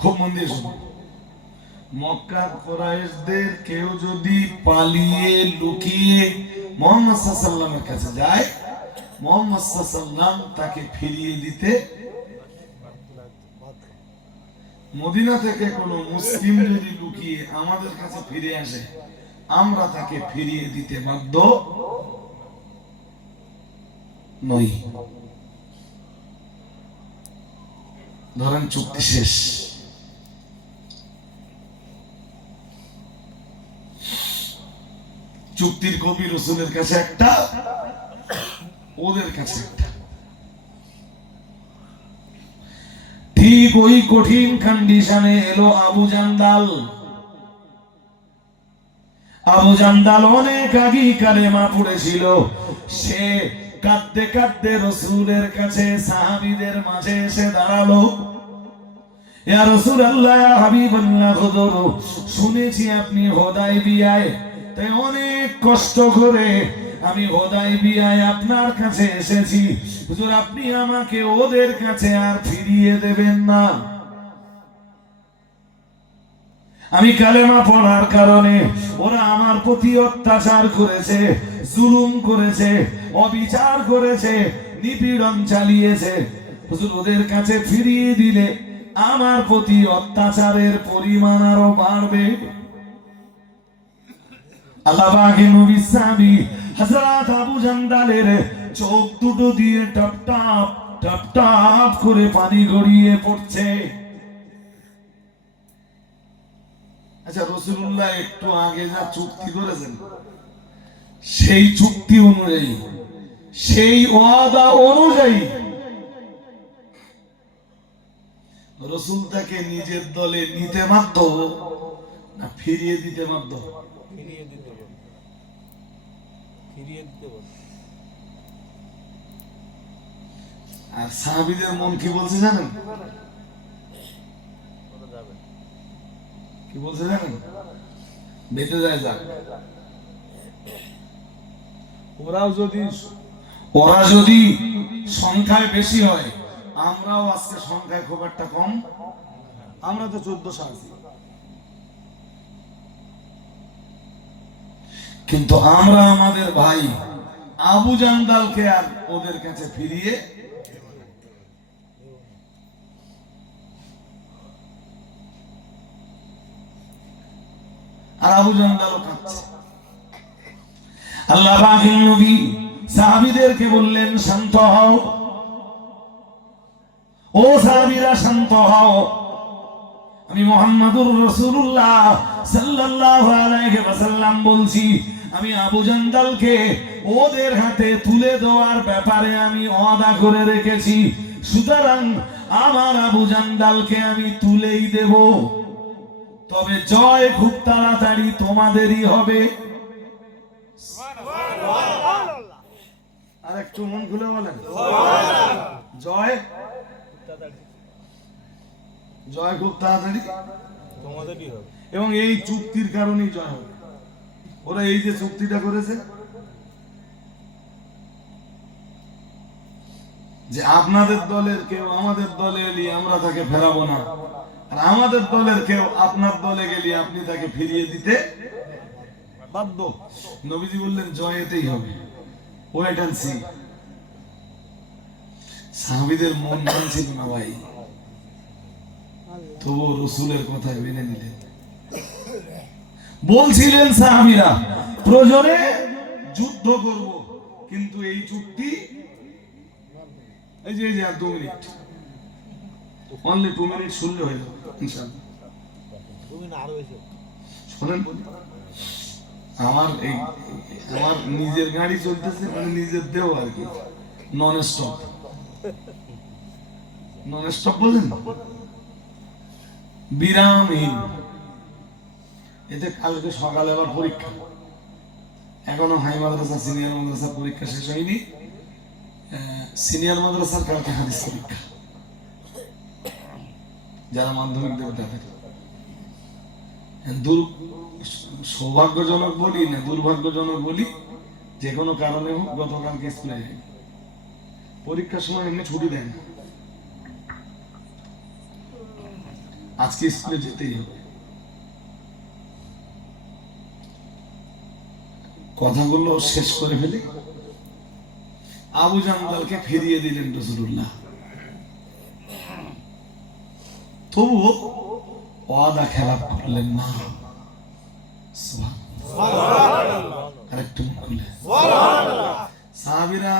খুব মন দিয়ে শুনুন। মক্কার কোরাইশদের কেউ যদি পালিয়ে লুকিয়ে মুহাম্মদ সাল্লাল্লাহু আলাইহি ওয়াসাল্লামের কাছে যায়, মুহাম্মদ সাল্লাল্লাহু আলাইহি ওয়াসাল্লাম তাকে ফিরিয়ে দিতে, মদিনা থেকে কোন মুসলিম যদি লুকিয়ে আমাদের কাছে ফিরে আসে, আমরা তাকে ফিরিয়ে দিতে বাধ্য নই। ধরেন চুক্তি শেষ, চুক্তির কপি রাসূলের কাছে একটা, ওদের কাছে একটা। ঠিক ওই কঠিন কন্ডিশনে এলো আবু জান্দাল। আবু জান্দাল অনেক আগে কালেমা পড়েছিল। সে কাঁদতে কাঁদতে রাসূলের কাছে সাহাবীদের মাঝে এসে দাঁড়ালো। ইয়া রাসূলুল্লাহ, ইয়া হাবিবাল্লাহ, হুজুর শুনেছি আপনি হুদায়বিয়ায়, তাই অনেক কষ্ট করে আমি হুদায়বিয়ায় আপনার কাছে এসেছি। হুজুর আপনি আমাকে ওদের কাছে আর ফিরিয়ে দেবেন না। আমি কালেমা পড়ার কারণে ওরা আমার প্রতি অত্যাচার করেছে, জুলুম করেছে, অবিচার করেছে, নিপীড়ন চালিয়েছে। হুজুর ওদের কাছে ফিরিয়ে দিলে আমার প্রতি অত্যাচারের পরিমাণ আরো বাড়বে। আল্লাহ পাকের নবী সাহাবী হযরত আবু জান্দালের চোখ দুটো দিয়ে টপ টপ টপ টপ করে পানি গড়িয়ে পড়ছে। আচ্ছা, রাসূলুল্লাহ একটু আগে যা চুক্তি করেছেন, সেই চুক্তি অনুযায়ী, সেই ওয়াদা অনুযায়ী রাসূল তাকে নিজের দলে নিতে বাধ্য না ফিরিয়ে দিতে বাধ্য? ফিরিয়ে দিতে বল, ফিরিয়ে দিতে বল। আর সাহাবীদের মন কি বলছে জানেন? কি বলছে জানেন? বেঁধে যায় যাক। ওরা যদি সংখ্যায় বেশি হয়, আমরাও আজকে সংখ্যায় খুব একটা কম, আমরা তো 1400 আছি, কিন্তু আমরা আমাদের ভাই আবু জান্দালকে আর ওদের কাছে ফিরিয়ে আর আবু জান্দালও কাঁদছে। আল্লাহ পাকের নবী সাহাবীদেরকে বললেন, শান্ত হও ও সাহাবীরা, শান্ত হও। আমি মুহাম্মাদুর রাসূলুল্লাহ সাল্লাল্লাহু আলাইহি ওয়াসাল্লাম বলছি, আমি আবু জান্দালকে ওদের হাতে তুলে দেওয়ার ব্যাপারে আমি ওয়াদা করে রেখেছি, সুতরাং আমার আবু জান্দালকে আমি তুলেই দেব, তবে জয় খুব তাড়াতাড়ি তোমাদেরই হবে। আর একটু মন খুলে বলেন, জয় জয় খুব তাড়াতাড়ি তোমাদেরই হবে। এবং এই চুক্তির কারণেই জয় হবে। ওরা এই যে চুক্তিটা করেছে যে আপনাদের দলের কেউ আমাদের দলে এলে আমরা তাকে ফেরাবো না, আর আমাদের দলের কেউ আপনার দলে গেলে আপনি তাকে ফিরিয়ে দিতে বাধ্য। নবীজি বললেন জয় এতেই হবে, ওয়েট এন্ড সি। সাহাবীদের মন মানছিল না ভাই, তবু রসুলের কথা মেনে নিলেন। বলছিলেন সাহাবীরা প্রয়োজনে যুদ্ধ করব, কিন্তু এই চুক্তি এই যে 2 মিনিট, অনলি 2 মিনিট শুনলে হয়ে যাবে ইনশাআল্লাহ। শোনেন, আমার নিজের গাড়ি চলতেছে, মানে নিজের দেহ আর কি, নন স্টপ বলেন, বিরামহীন। এতে কালকে সকালে আবার পরীক্ষা, এখনো হাই মাদ্রাসা সিনিয়র মাদ্রাসার পরীক্ষা শেষ হয়নি। সিনিয়র মাদ্রাসার কালকে হাদিস পরীক্ষা, যারা মাধ্যমিক দেবে তাদের। সৌভাগ্যজনক বলি না দুর্ভাগ্যজনক বলি, যে কোনো কারণে হোক গতকালকে স্কুলে যায়নি। পরীক্ষার সময় এমনি ছুটি দেয় না, আজকে স্কুলে যেতেই হবে। কথাগুলো শেষ করে ফেলি। আবু জান্দালকে ফিরিয়ে দিলেন রাসূলুল্লাহ, তবুও ওয়াদা খেলাপ করলেন না। আরেকটু খুলে সাহাবীরা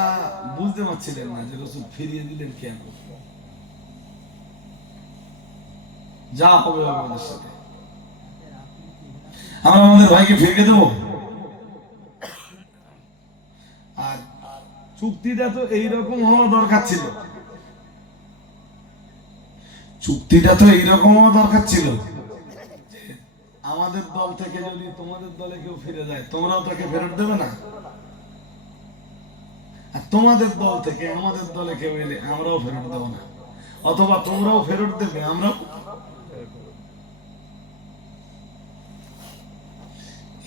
বুঝতে পারছিলেন না যে রাসূল ফিরিয়ে দিলেন কেন। যা হবে আমাদের সাথে, আমরা আমাদের ভাইকে ফিরিয়ে দেবো। আর চুক্তিটা তো এইরকম হওয়া দরকার ছিল, আমাদের দল থেকে যদি তোমাদের দলে কেউ ফিরে যায়, তোমরাও তাকে ফেরত দেবে না, আর তোমাদের দল থেকে আমাদের দলে কেউ এলে আমরাও ফেরত দেবো না, অথবা তোমরাও ফেরত দেবে আমরাও।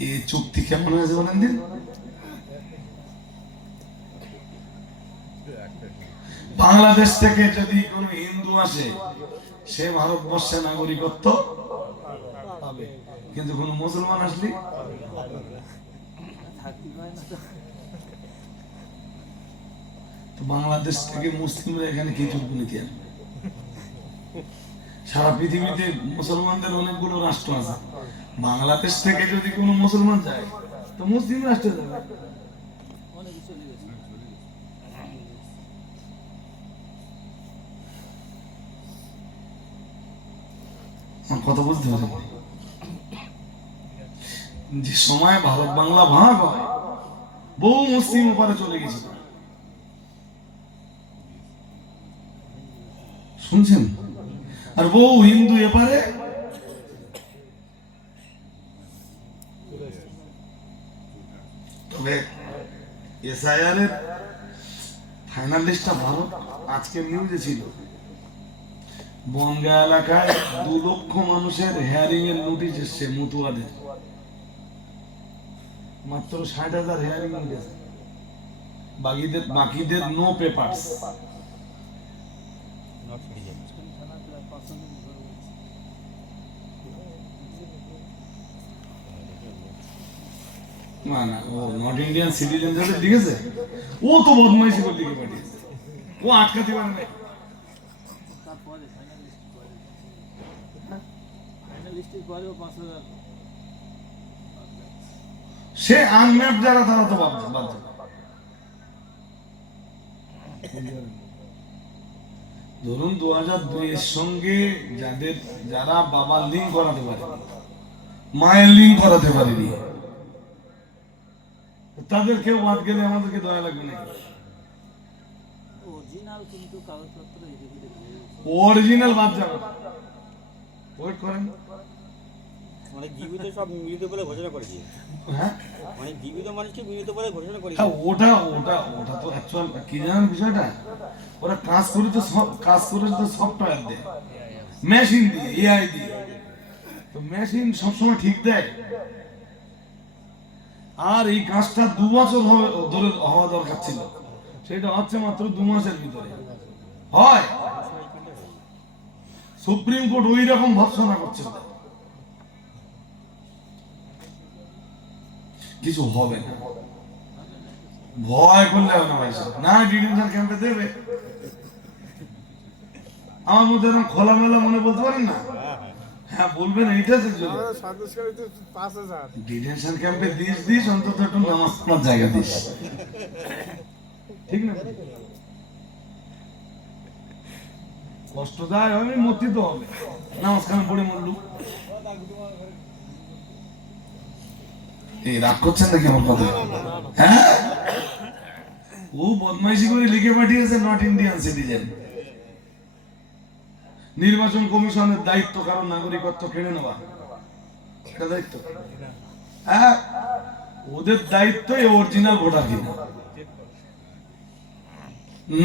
এই চুক্তি কেমন হয়েছে বলেন দিন? বাংলাদেশ থেকে যদি কোনো হিন্দু আসে, সে ভারতবর্ষের নাগরিকত্ব পাবে, কিন্তু কোনো মুসলমান আসলে বাংলাদেশ থেকে মুসলিমরা এখানে কি যোগ্য নীতি আসবে? সারা পৃথিবীতে মুসলমানদের অনেকগুলো রাষ্ট্র আছে, বাংলাদেশ থেকে যদি কোনো মুসলমান যায় তো মুসলিম রাষ্ট্রে যাবে। কথা বুঝতে পারেন, যে সময় ভারত বাংলা ভাগ হয়, বহু মুসলিম ওপারে চলে গেছিল, শুনছেন, আর বহু হিন্দু এপারে। তবে এসআইআর এর ফাইনাল লিস্টটা ভারত, আজকে নিউজে ছিল, বনগাঁ এলাকায় 2 লক্ষ মানুষের হেয়ারিং এর নোটিশ এসছে, মতুয়াদের মাত্র 60,000 হেয়ারিং নোটিশ, বাকিদের নো পেপারস। না ও নট ইন্ডিয়ান সিটিজেন যাদের লিখেছে, ও তো বদমাইশি করে লিখে পাঠিয়েছে, ও আটকাতে পারে না। সে আনম্যাপ যারা তারা তো বাদ যাবে। ধরুন 2002 এর সঙ্গে যারা বাবার লিঙ্ক করাতে পারে, মায়ের লিঙ্ক করাতে পারেনি, তাদের কেউ বাদ গেলে আমাদেরকে দয়া লাগবে না। অরিজিনাল কিন্তু কাগজপত্র অরিজিনাল বাদ যাবে, ওয়েট করেন। মানে জীবিত সব মৃত বলে ঘোষণা করেছে। হ্যাঁ মানে জীবিত মানুষকে মৃত বলে ঘোষণা করেছে। হ্যাঁ, ওটা তো অ্যাকচুয়াল কি জানেন বিষয়টা, ওরা কাজ করে তো সফটওয়্যার দেয়, মেশিন দিয়ে, এআই দিয়ে। তো মেশিন সবসময় ঠিক দেয়, আর এই কাজটা 2 বছর ধরে হওয়া দরকার ছিল, সেটা হচ্ছে মাত্র 2 মাসের ভিতরে হয়। সুপ্রিম কোর্ট ওই রকম ভর্সনা করছে, কিছু হবে না, ভয় করলে হবে না ভাই সাহেব। না ডিটেনশন ক্যাম্পে দেবে, আমার মধ্যে এরকম খোলামেলা মনে বলতে পারেন না। হ্যাঁ বলবেন, এইটা ডিটেনশন ক্যাম্পে দিস অন্তত একটু নামাজ পড়ার জায়গা দিস, ঠিক না? কষ্ট যায়, আমি মতি তো হবে, নামাজ খান পড়ে মরলু। এই রাগ করছেন নাকি আমার কথা? হ্যাঁ, ও বদমাইশি করে লিখে পাঠিয়েছে নট ইন্ডিয়ান সিটিজেন। নির্বাচন কমিশনের দায়িত্ব কারণ নাগরিকত্ব কেড়ে নেওয়া, এটা দায়িত্ব? হ্যাঁ, ওদের দায়িত্ব অরিজিনাল ভোটার কিনা,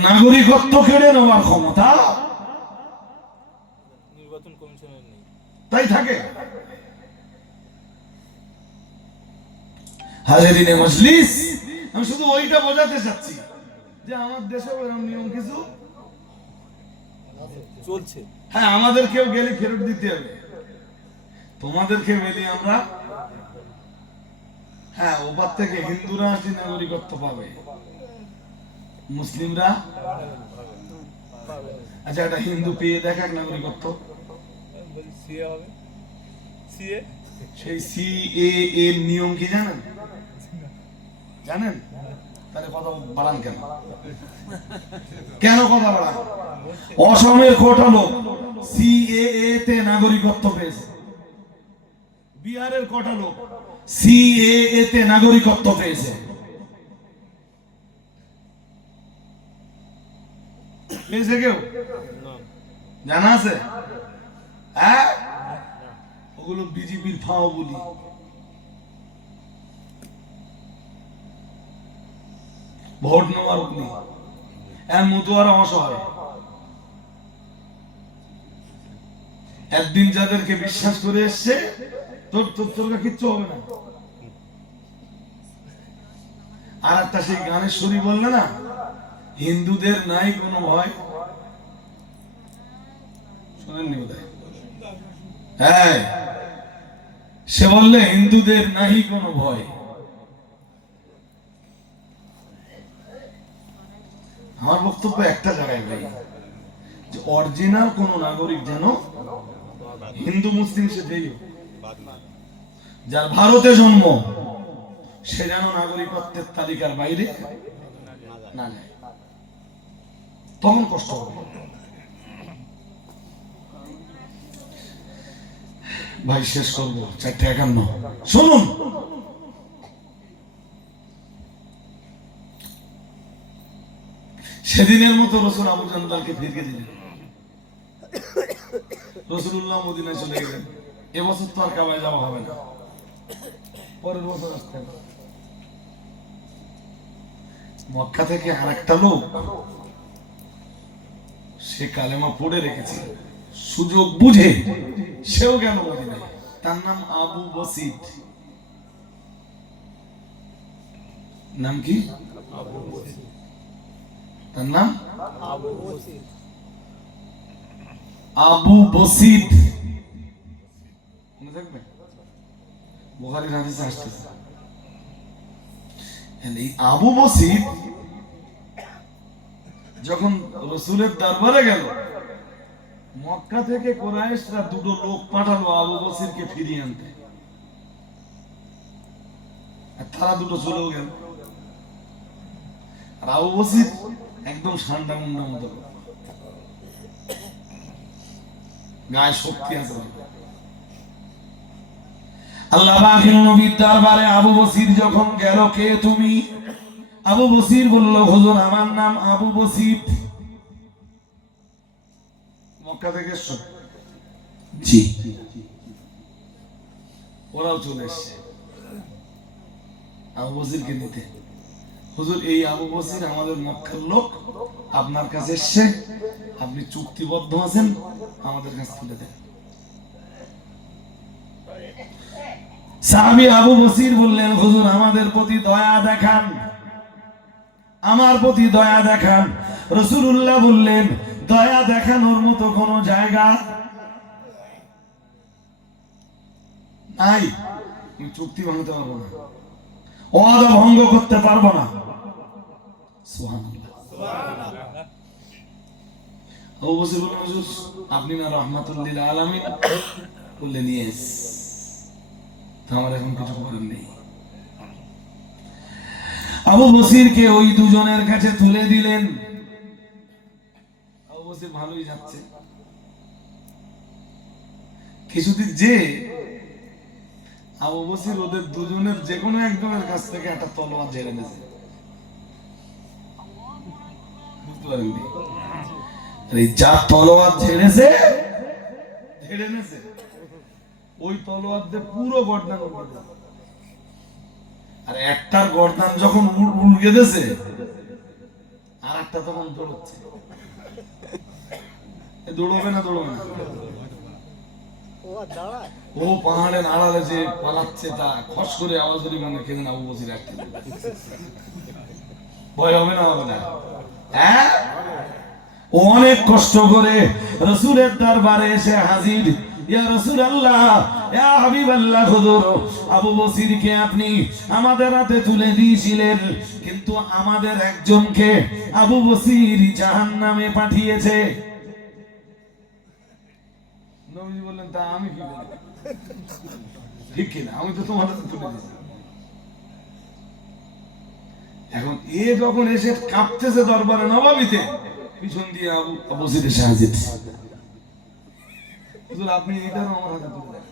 নাগরিকত্ব কেড়ে নেওয়ার ক্ষমতা নির্বাচন কমিশনের নেই। তাই থাকে। হাজিরিনে মজলিস, আমি শুধু ওইটা বোঝাতে চাচ্ছি যে আমার দেশে এরকম নিয়ম কিছু চলছে। হ্যাঁ, আমাদের কেউ গেলে ফেরত দিতে হবে, তোমাদেরকে মেলি আমরা। হ্যাঁ, ওপার থেকে হিন্দুরা আসলে নাগরিকত্ব পাবে, মুসলিমরা। আচ্ছা, একটা হিন্দু পেয়ে দেখাক নাগরিকত্ব। সিএ হবে, সিএ। সেই সিএএ এর নিয়ম কি জানেন? জানেন? তাহলে কথা বাড়ান কেন? কেন কথা বাড়ান? অসমের কটা লোক সিএএ তে নাগরিকত্ব পেয়েছে, বিহারের কটা লোক সিএএ তে নাগরিকত্ব পেয়েছে, পেয়েছে কেউ? জানা আছে? হ্যাঁ, ওগুলো বিজেপির ফাও বলি। ভোট নেওয়ার অগ্নি, এর মতুয়ারা অসহায়। একদিন যাদেরকে বিশ্বাস করে এসছে, তোর কিচ্ছু হবে না। আর একটা সেই গানের সুরি বললে না, হিন্দুদের নাই কোনো ভয়, শোনেননি বোধহয়? হ্যাঁ, সে বললে হিন্দুদের নাই কোনো ভয়। আমার বক্তব্য একটা জায়গায় ভাই, যে অরিজিনাল কোন নাগরিক যেন হিন্দু মুসলিম সে যেই হোক, যার ভারতে জন্ম, সে যেন নাগরিকত্বের তালিকার বাইরে না যায়, তখন কষ্ট হবে। ভাই শেষ করবো 4:51। শুনুন, সেদিনের মতো রসুল আবু জান্দালকে ফিরিয়ে দিলেন, রসুল্লাহ মদিনায় চলে গেলেন। এবছর তো আর কাবায় যাওয়া হবে না, পরের বছর আসতে হবে। মক্কা থেকে আর একটা লোক, সে কালেমা পড়ে রেখেছে, সুযোগ বুঝে সেও গেল মদিনায়। তার নাম আবু বসিত। নাম কি? তার নাম আবু বসিত। মনে থাকবে, বুখারীর হাদিসে আসছে। এই আবু বসিত যখন রাসূলের দরবারে গেল, মক্কা থেকে কুরাইশরা 2 লোক পাঠালো আবু বসিরকে ফিরিয়ে আনতে। আর তারা দুটো চলেও গেল। আর আবু বসির একদম ঠান্ডা মুন্ডা মতো, গায়ে শক্তি আছে। আল্লাহ পাকের নবীর দরবারে আবু বসির যখন গেল, কে তুমি? আবু বসির বলল, হুজুর আমার নাম আবু বসির। মক্কা থেকে এসছো? জি। ওরাও চলে এসছে আবু বসিরকে নিতে। হুজুর এই আবু বসির আমাদের মক্কার লোক, আপনার কাছে এসছে, আপনি চুক্তিবদ্ধ আছেন, আমাদের কাছে তুলে দেন। সাহাবী আবু বসির বললেন, হুজুর আমাদের প্রতি দয়া দেখান, আমার প্রতি দয়া দেখান। রাসূলুল্লাহ বললেন, দয়া দেখানোর মতো কোন জায়গা নাই, আমি চুক্তি ভাঙতে পারবো না, ওয়াদা ভঙ্গ করতে পারবো না। সুবহানাল্লাহ। আবু বসির বললেন, হুজুর আপনি না রাহমাতুল লিল আলামিন? বললেন, ইয়েস। আমার এখন কিছু করার নেই। আবু বসিরকে ওই দুজনের কাছে তুলে দিলেন। আবু বসির ভালোই যাচ্ছে, কিছুদিন যে আবু বসির ওদের দুজনের যে কোনো একজনের কাছ থেকে একটা তলোয়ার ঝেড়ে নিয়েছে। বুঝতে পারেননি? এই যা তলোয়ার ঝেড়ে নিয়েছে, ওই তলোয়ার দিয়ে পুরো গর্দান উড়িয়ে দিয়েছে। আর একটার গর্দান যখন উড়িয়ে দিয়েছে, আর একটা তখন দৌড়চ্ছে। দৌড়বে না? ও পাহাড়ের আড়ালে যে পালাচ্ছে, তা খস করে আওয়াজ হলে মনে কেন আবু বসির রাখতে ভয় হবে না? হবে না? হ্যাঁ, ও অনেক কষ্ট করে রাসূলের দরবারে এসে হাজির। ইয়া রাসূলুল্লাহ, ইয়া হাবিবাল্লাহ, হুজুর আবু বসিরকে আপনি আমাদের হাতে তুলে দিয়েছিলেন, কিন্তু আমাদের একজনকে আবু বসির জাহান্নামে পাঠিয়েছে। নবী বললেন, তা আমি কি বলবো? ঠিক কিনা? আমি তো তোমার হাতে তুলে দিয়েছি। এখন এ যখন এসে কাঁপতেছে দরবারে নবাবিতে, পিছন দিয়ে আবু বসির এসে হাজির। হুজুর আপনি এটারও আমার হাতে তুলে দেন,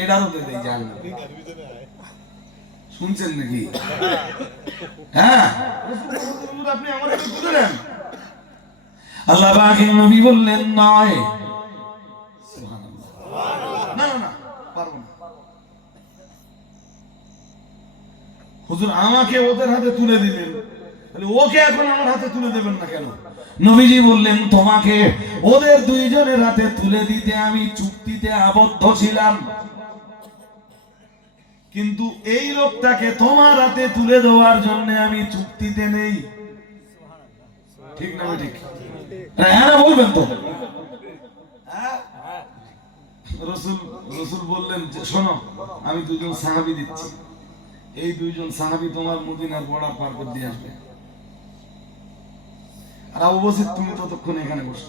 এটারও দিয়ে দেই জাহান্নাম। শুনছেন নাকি? হ্যাঁ, হুজুর আপনি আমার হাতে তুলে দেন। আল্লাহ পাকের নবী বললেন, নয়। না না না, পারবো না। হুজুর আমাকে ওদের হাতে তুলে দিলেন, তাহলে ওকে এখন আমার হাতে তুলে দেবেন না কেন? নবীজি বললেন, তোমাকে ওদের দুইজনের হাতে তুলে দিতে আমি চুক্তিতে আবদ্ধ ছিলাম, কিন্তু এই লোকটাকে তোমার হাতে তুলে দেওয়ার জন্য আমি চুক্তিতে নেই। ঠিক না? ঠিক? হ্যাঁ বলবেন তো? রাসূল বললেন, শোনো আমি দুজন সাহাবী দিচ্ছি, এই দুইজন সাহাবী তোমার মদিনার বর্ডার পার করে দিয়ে আসবে। আর আবু বসির তুমি ততক্ষণ এখানে বসো।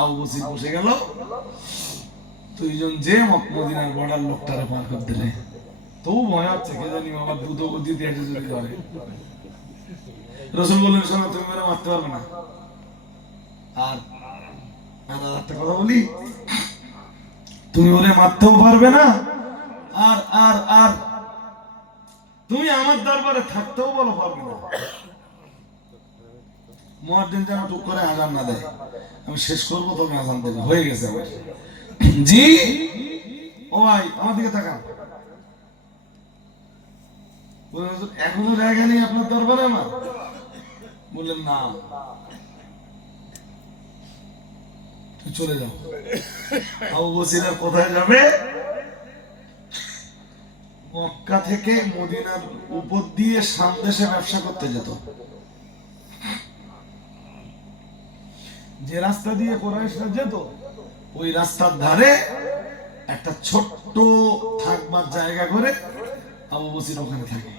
আবু বসির বসে গেল, দুইজন যে মদিনার বর্ডার লোকটারে পার করে দিলে। তবু ভয় হচ্ছে, কে জানি আবার দ্রুত গতিতে এসে যদি ধরে। রাসূল বললেন, শোনো তুমি মেরে মারতে পারবে না। আর একটা কথা বলি, তুমি ওরে মারতেও পারবে না, আর আর আর তুমি আমার দরবারে থাকতেও বলো পারবে না। মুয়াজ্জিন যেন টুক করে আযান না দেয়, আমি শেষ করবো তবে আযান দেবে। হয়ে গেছে আমার। জি ও ভাই আমার দিকে তাকান। এখনো জায়গা নেই আপনার দরবারে আমার? বললেন, না চলে যাও। আবু বসির কোথায় যাবে? মক্কা থেকে মদিনার উপর দিয়ে শাম দেশে ব্যবসা করতে যেত। যে রাস্তা দিয়ে কুরাইশরা যেত, ওই রাস্তার ধারে একটা ছোট্ট থাকবার জায়গা করে আবু বসির ওখানে থাকে।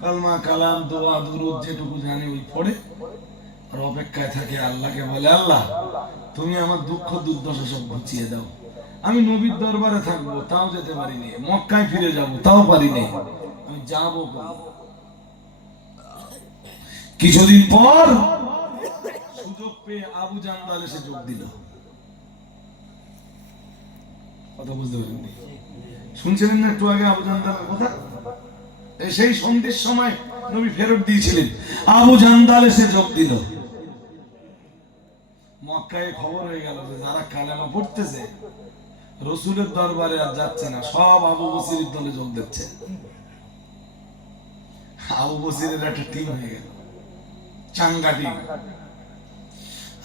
কালমা কালাম দোয়া দুরুদ যেটুকু জানে ওই পড়ে, আর অপেক্ষায় থাকে। আল্লাহকে বলে, আল্লাহ তুমি আমার দুঃখ দুর্দশা সব ঘুচিয়ে দাও, আমি নবীর দরবারে থাকবো, তাও যেতে পারিনি। মক্কায় ফিরে যাব, তাও পারিনি। আমি যাবো কোথায়? কিছুদিন পর সুযোগ পেয়ে আবু জান্দাল এসে যোগ দিল। কথা বুঝতে পারেননি? শুনছিলেন না একটু আগে আবু জান্দালের কথা? সেই সন্ধ্যের সময় নবী ফেরত দিয়েছিলেন, আবু জান্দাল এসে যোগ দিল। মক্কায় খবর হয়ে গেল যে যারা কালেমা পড়তেছে রসুলের দরবারে আর যাচ্ছে না, সব আবু বসিরের দলে যোগ দিচ্ছে। আবু বসিরের একটা টিম হয়ে গেল, চাঙ্গা টিম।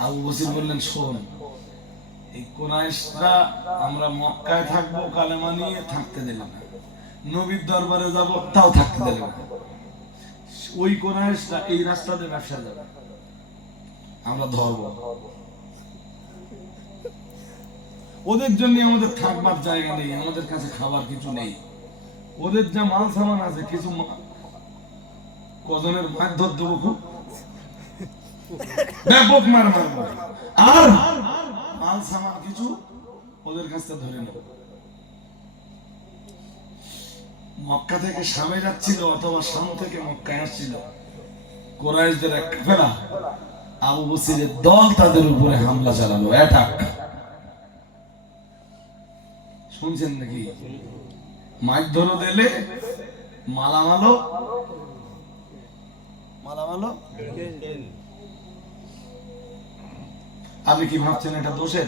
আবু বসির বললেন, শোন, এই কুরাইশরা আমরা মক্কায় থাকবো কালেমা নিয়ে, থাকতে দিল না। নবীর দরবারে যাব, তাও থাকতে দিল না। ওই কুরাইশরা এই রাস্তাতে ব্যবসা যাবে, আমরা ধরবো। ওদের জন্য আমাদের থাকবার জায়গা নেই, আমাদের কাছে খাবার কিছু নেই। ওদের যা মাল সামান আছে, কিছু কজনের মারধর দেবো, খুব ব্যাপক মার মারবো, আর মাল সামান কিছু ওদের কাছে ধরে নেব। মক্কা থেকে শামে যাচ্ছিল, অথবা শাম থেকে মক্কায় আসছিল কুরাইশদের এক কাফেলা। আবু বসিরের দল তাদের উপরে হামলা চালালো, অ্যাটাক। শুনছেন নাকি? মারধরও দিলে, মালামালও আপনি কি ভাবছেন এটা দোষের?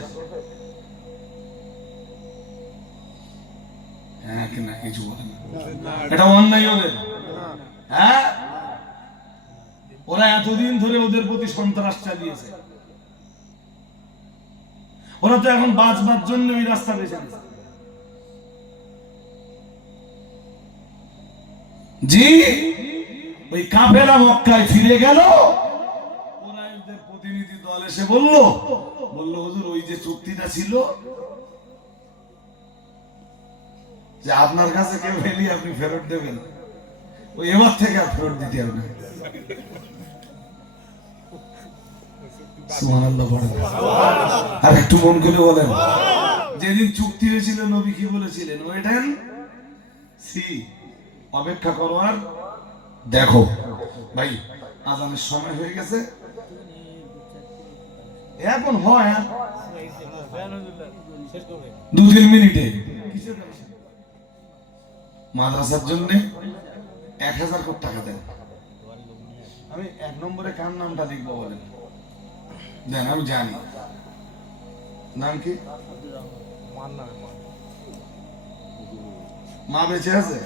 হ্যাঁ কিনা কিছু বলেন না, এটা অন্যায় ওদের। হ্যাঁ, ওরা এতদিন ধরে ওদের প্রতি সন্ত্রাস চালিয়েছে। ওরা তো এখন বাঁচবার জন্য ওই রাস্তা বেছে নিয়েছে। জি, ওই কাফেলা মক্কায় ফিরে গেল। কুরাইশদের প্রতিনিধি দল এসে বলল, হুজুর, ওই যে চুক্তিটা ছিল যে আপনার কাছে কেউ ফেলি আপনি ফেরত দেবেন, ওই এবার থেকে আর ফেরত দিতে হবে না। সুবহানাল্লাহ বলেন। আর একটু মন করে বলেন, যেদিন চুক্তি হয়েছিল নবী কি বলেছিলেন? ওয়েট এন্ড সি, অপেক্ষা করো আর দেখো। ভাই, আজানের সময় হয়ে গেছে, এখন হয় 2-3 মিনিটে। মাদ্রাসার জন্য 1000 কোটি টাকা দেন। আমি 1 নম্বরে কার নামটা লিখবো বলেন? দেন, আমি জানি। নাম কি? মা বেঁচে আছে?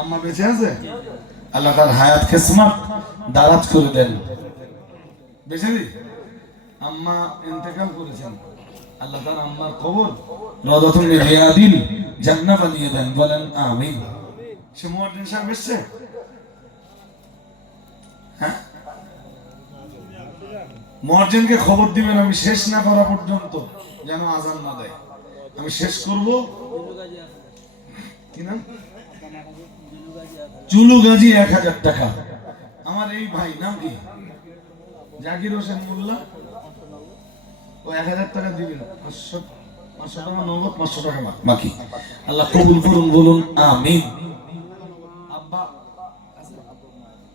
আম্মা বেঁচে আছে? আল্লাহ তার হায়াত কিসমত দারাজ করে দেন। বেঁচে দি আম্মা ইন্তেকাল করেছেন, আল্লাহ তার আম্মার কবর রওজাতুন মিন রিয়াদিল জান্নাহ বানিয়ে দেন, বলেন আমিন। সে মুয়াজ্জিন সাহেব এসেছে? হ্যাঁ, মুয়াজ্জিনকে খবর দিবেন আমি শেষ না করা পর্যন্ত যেন আজান না দেয়। আমি শেষ করব। কি নাম? চুলু গাজী 1000 টাকা। আমার এই ভাই নাম কি? জাকির হোসেন মোল্লা। ও 1000 টাকা দিবেন। 500 টাকা নগদ, 500 টাকা বাকি। আল্লাহ কবুল করুন, বলুন আমিন।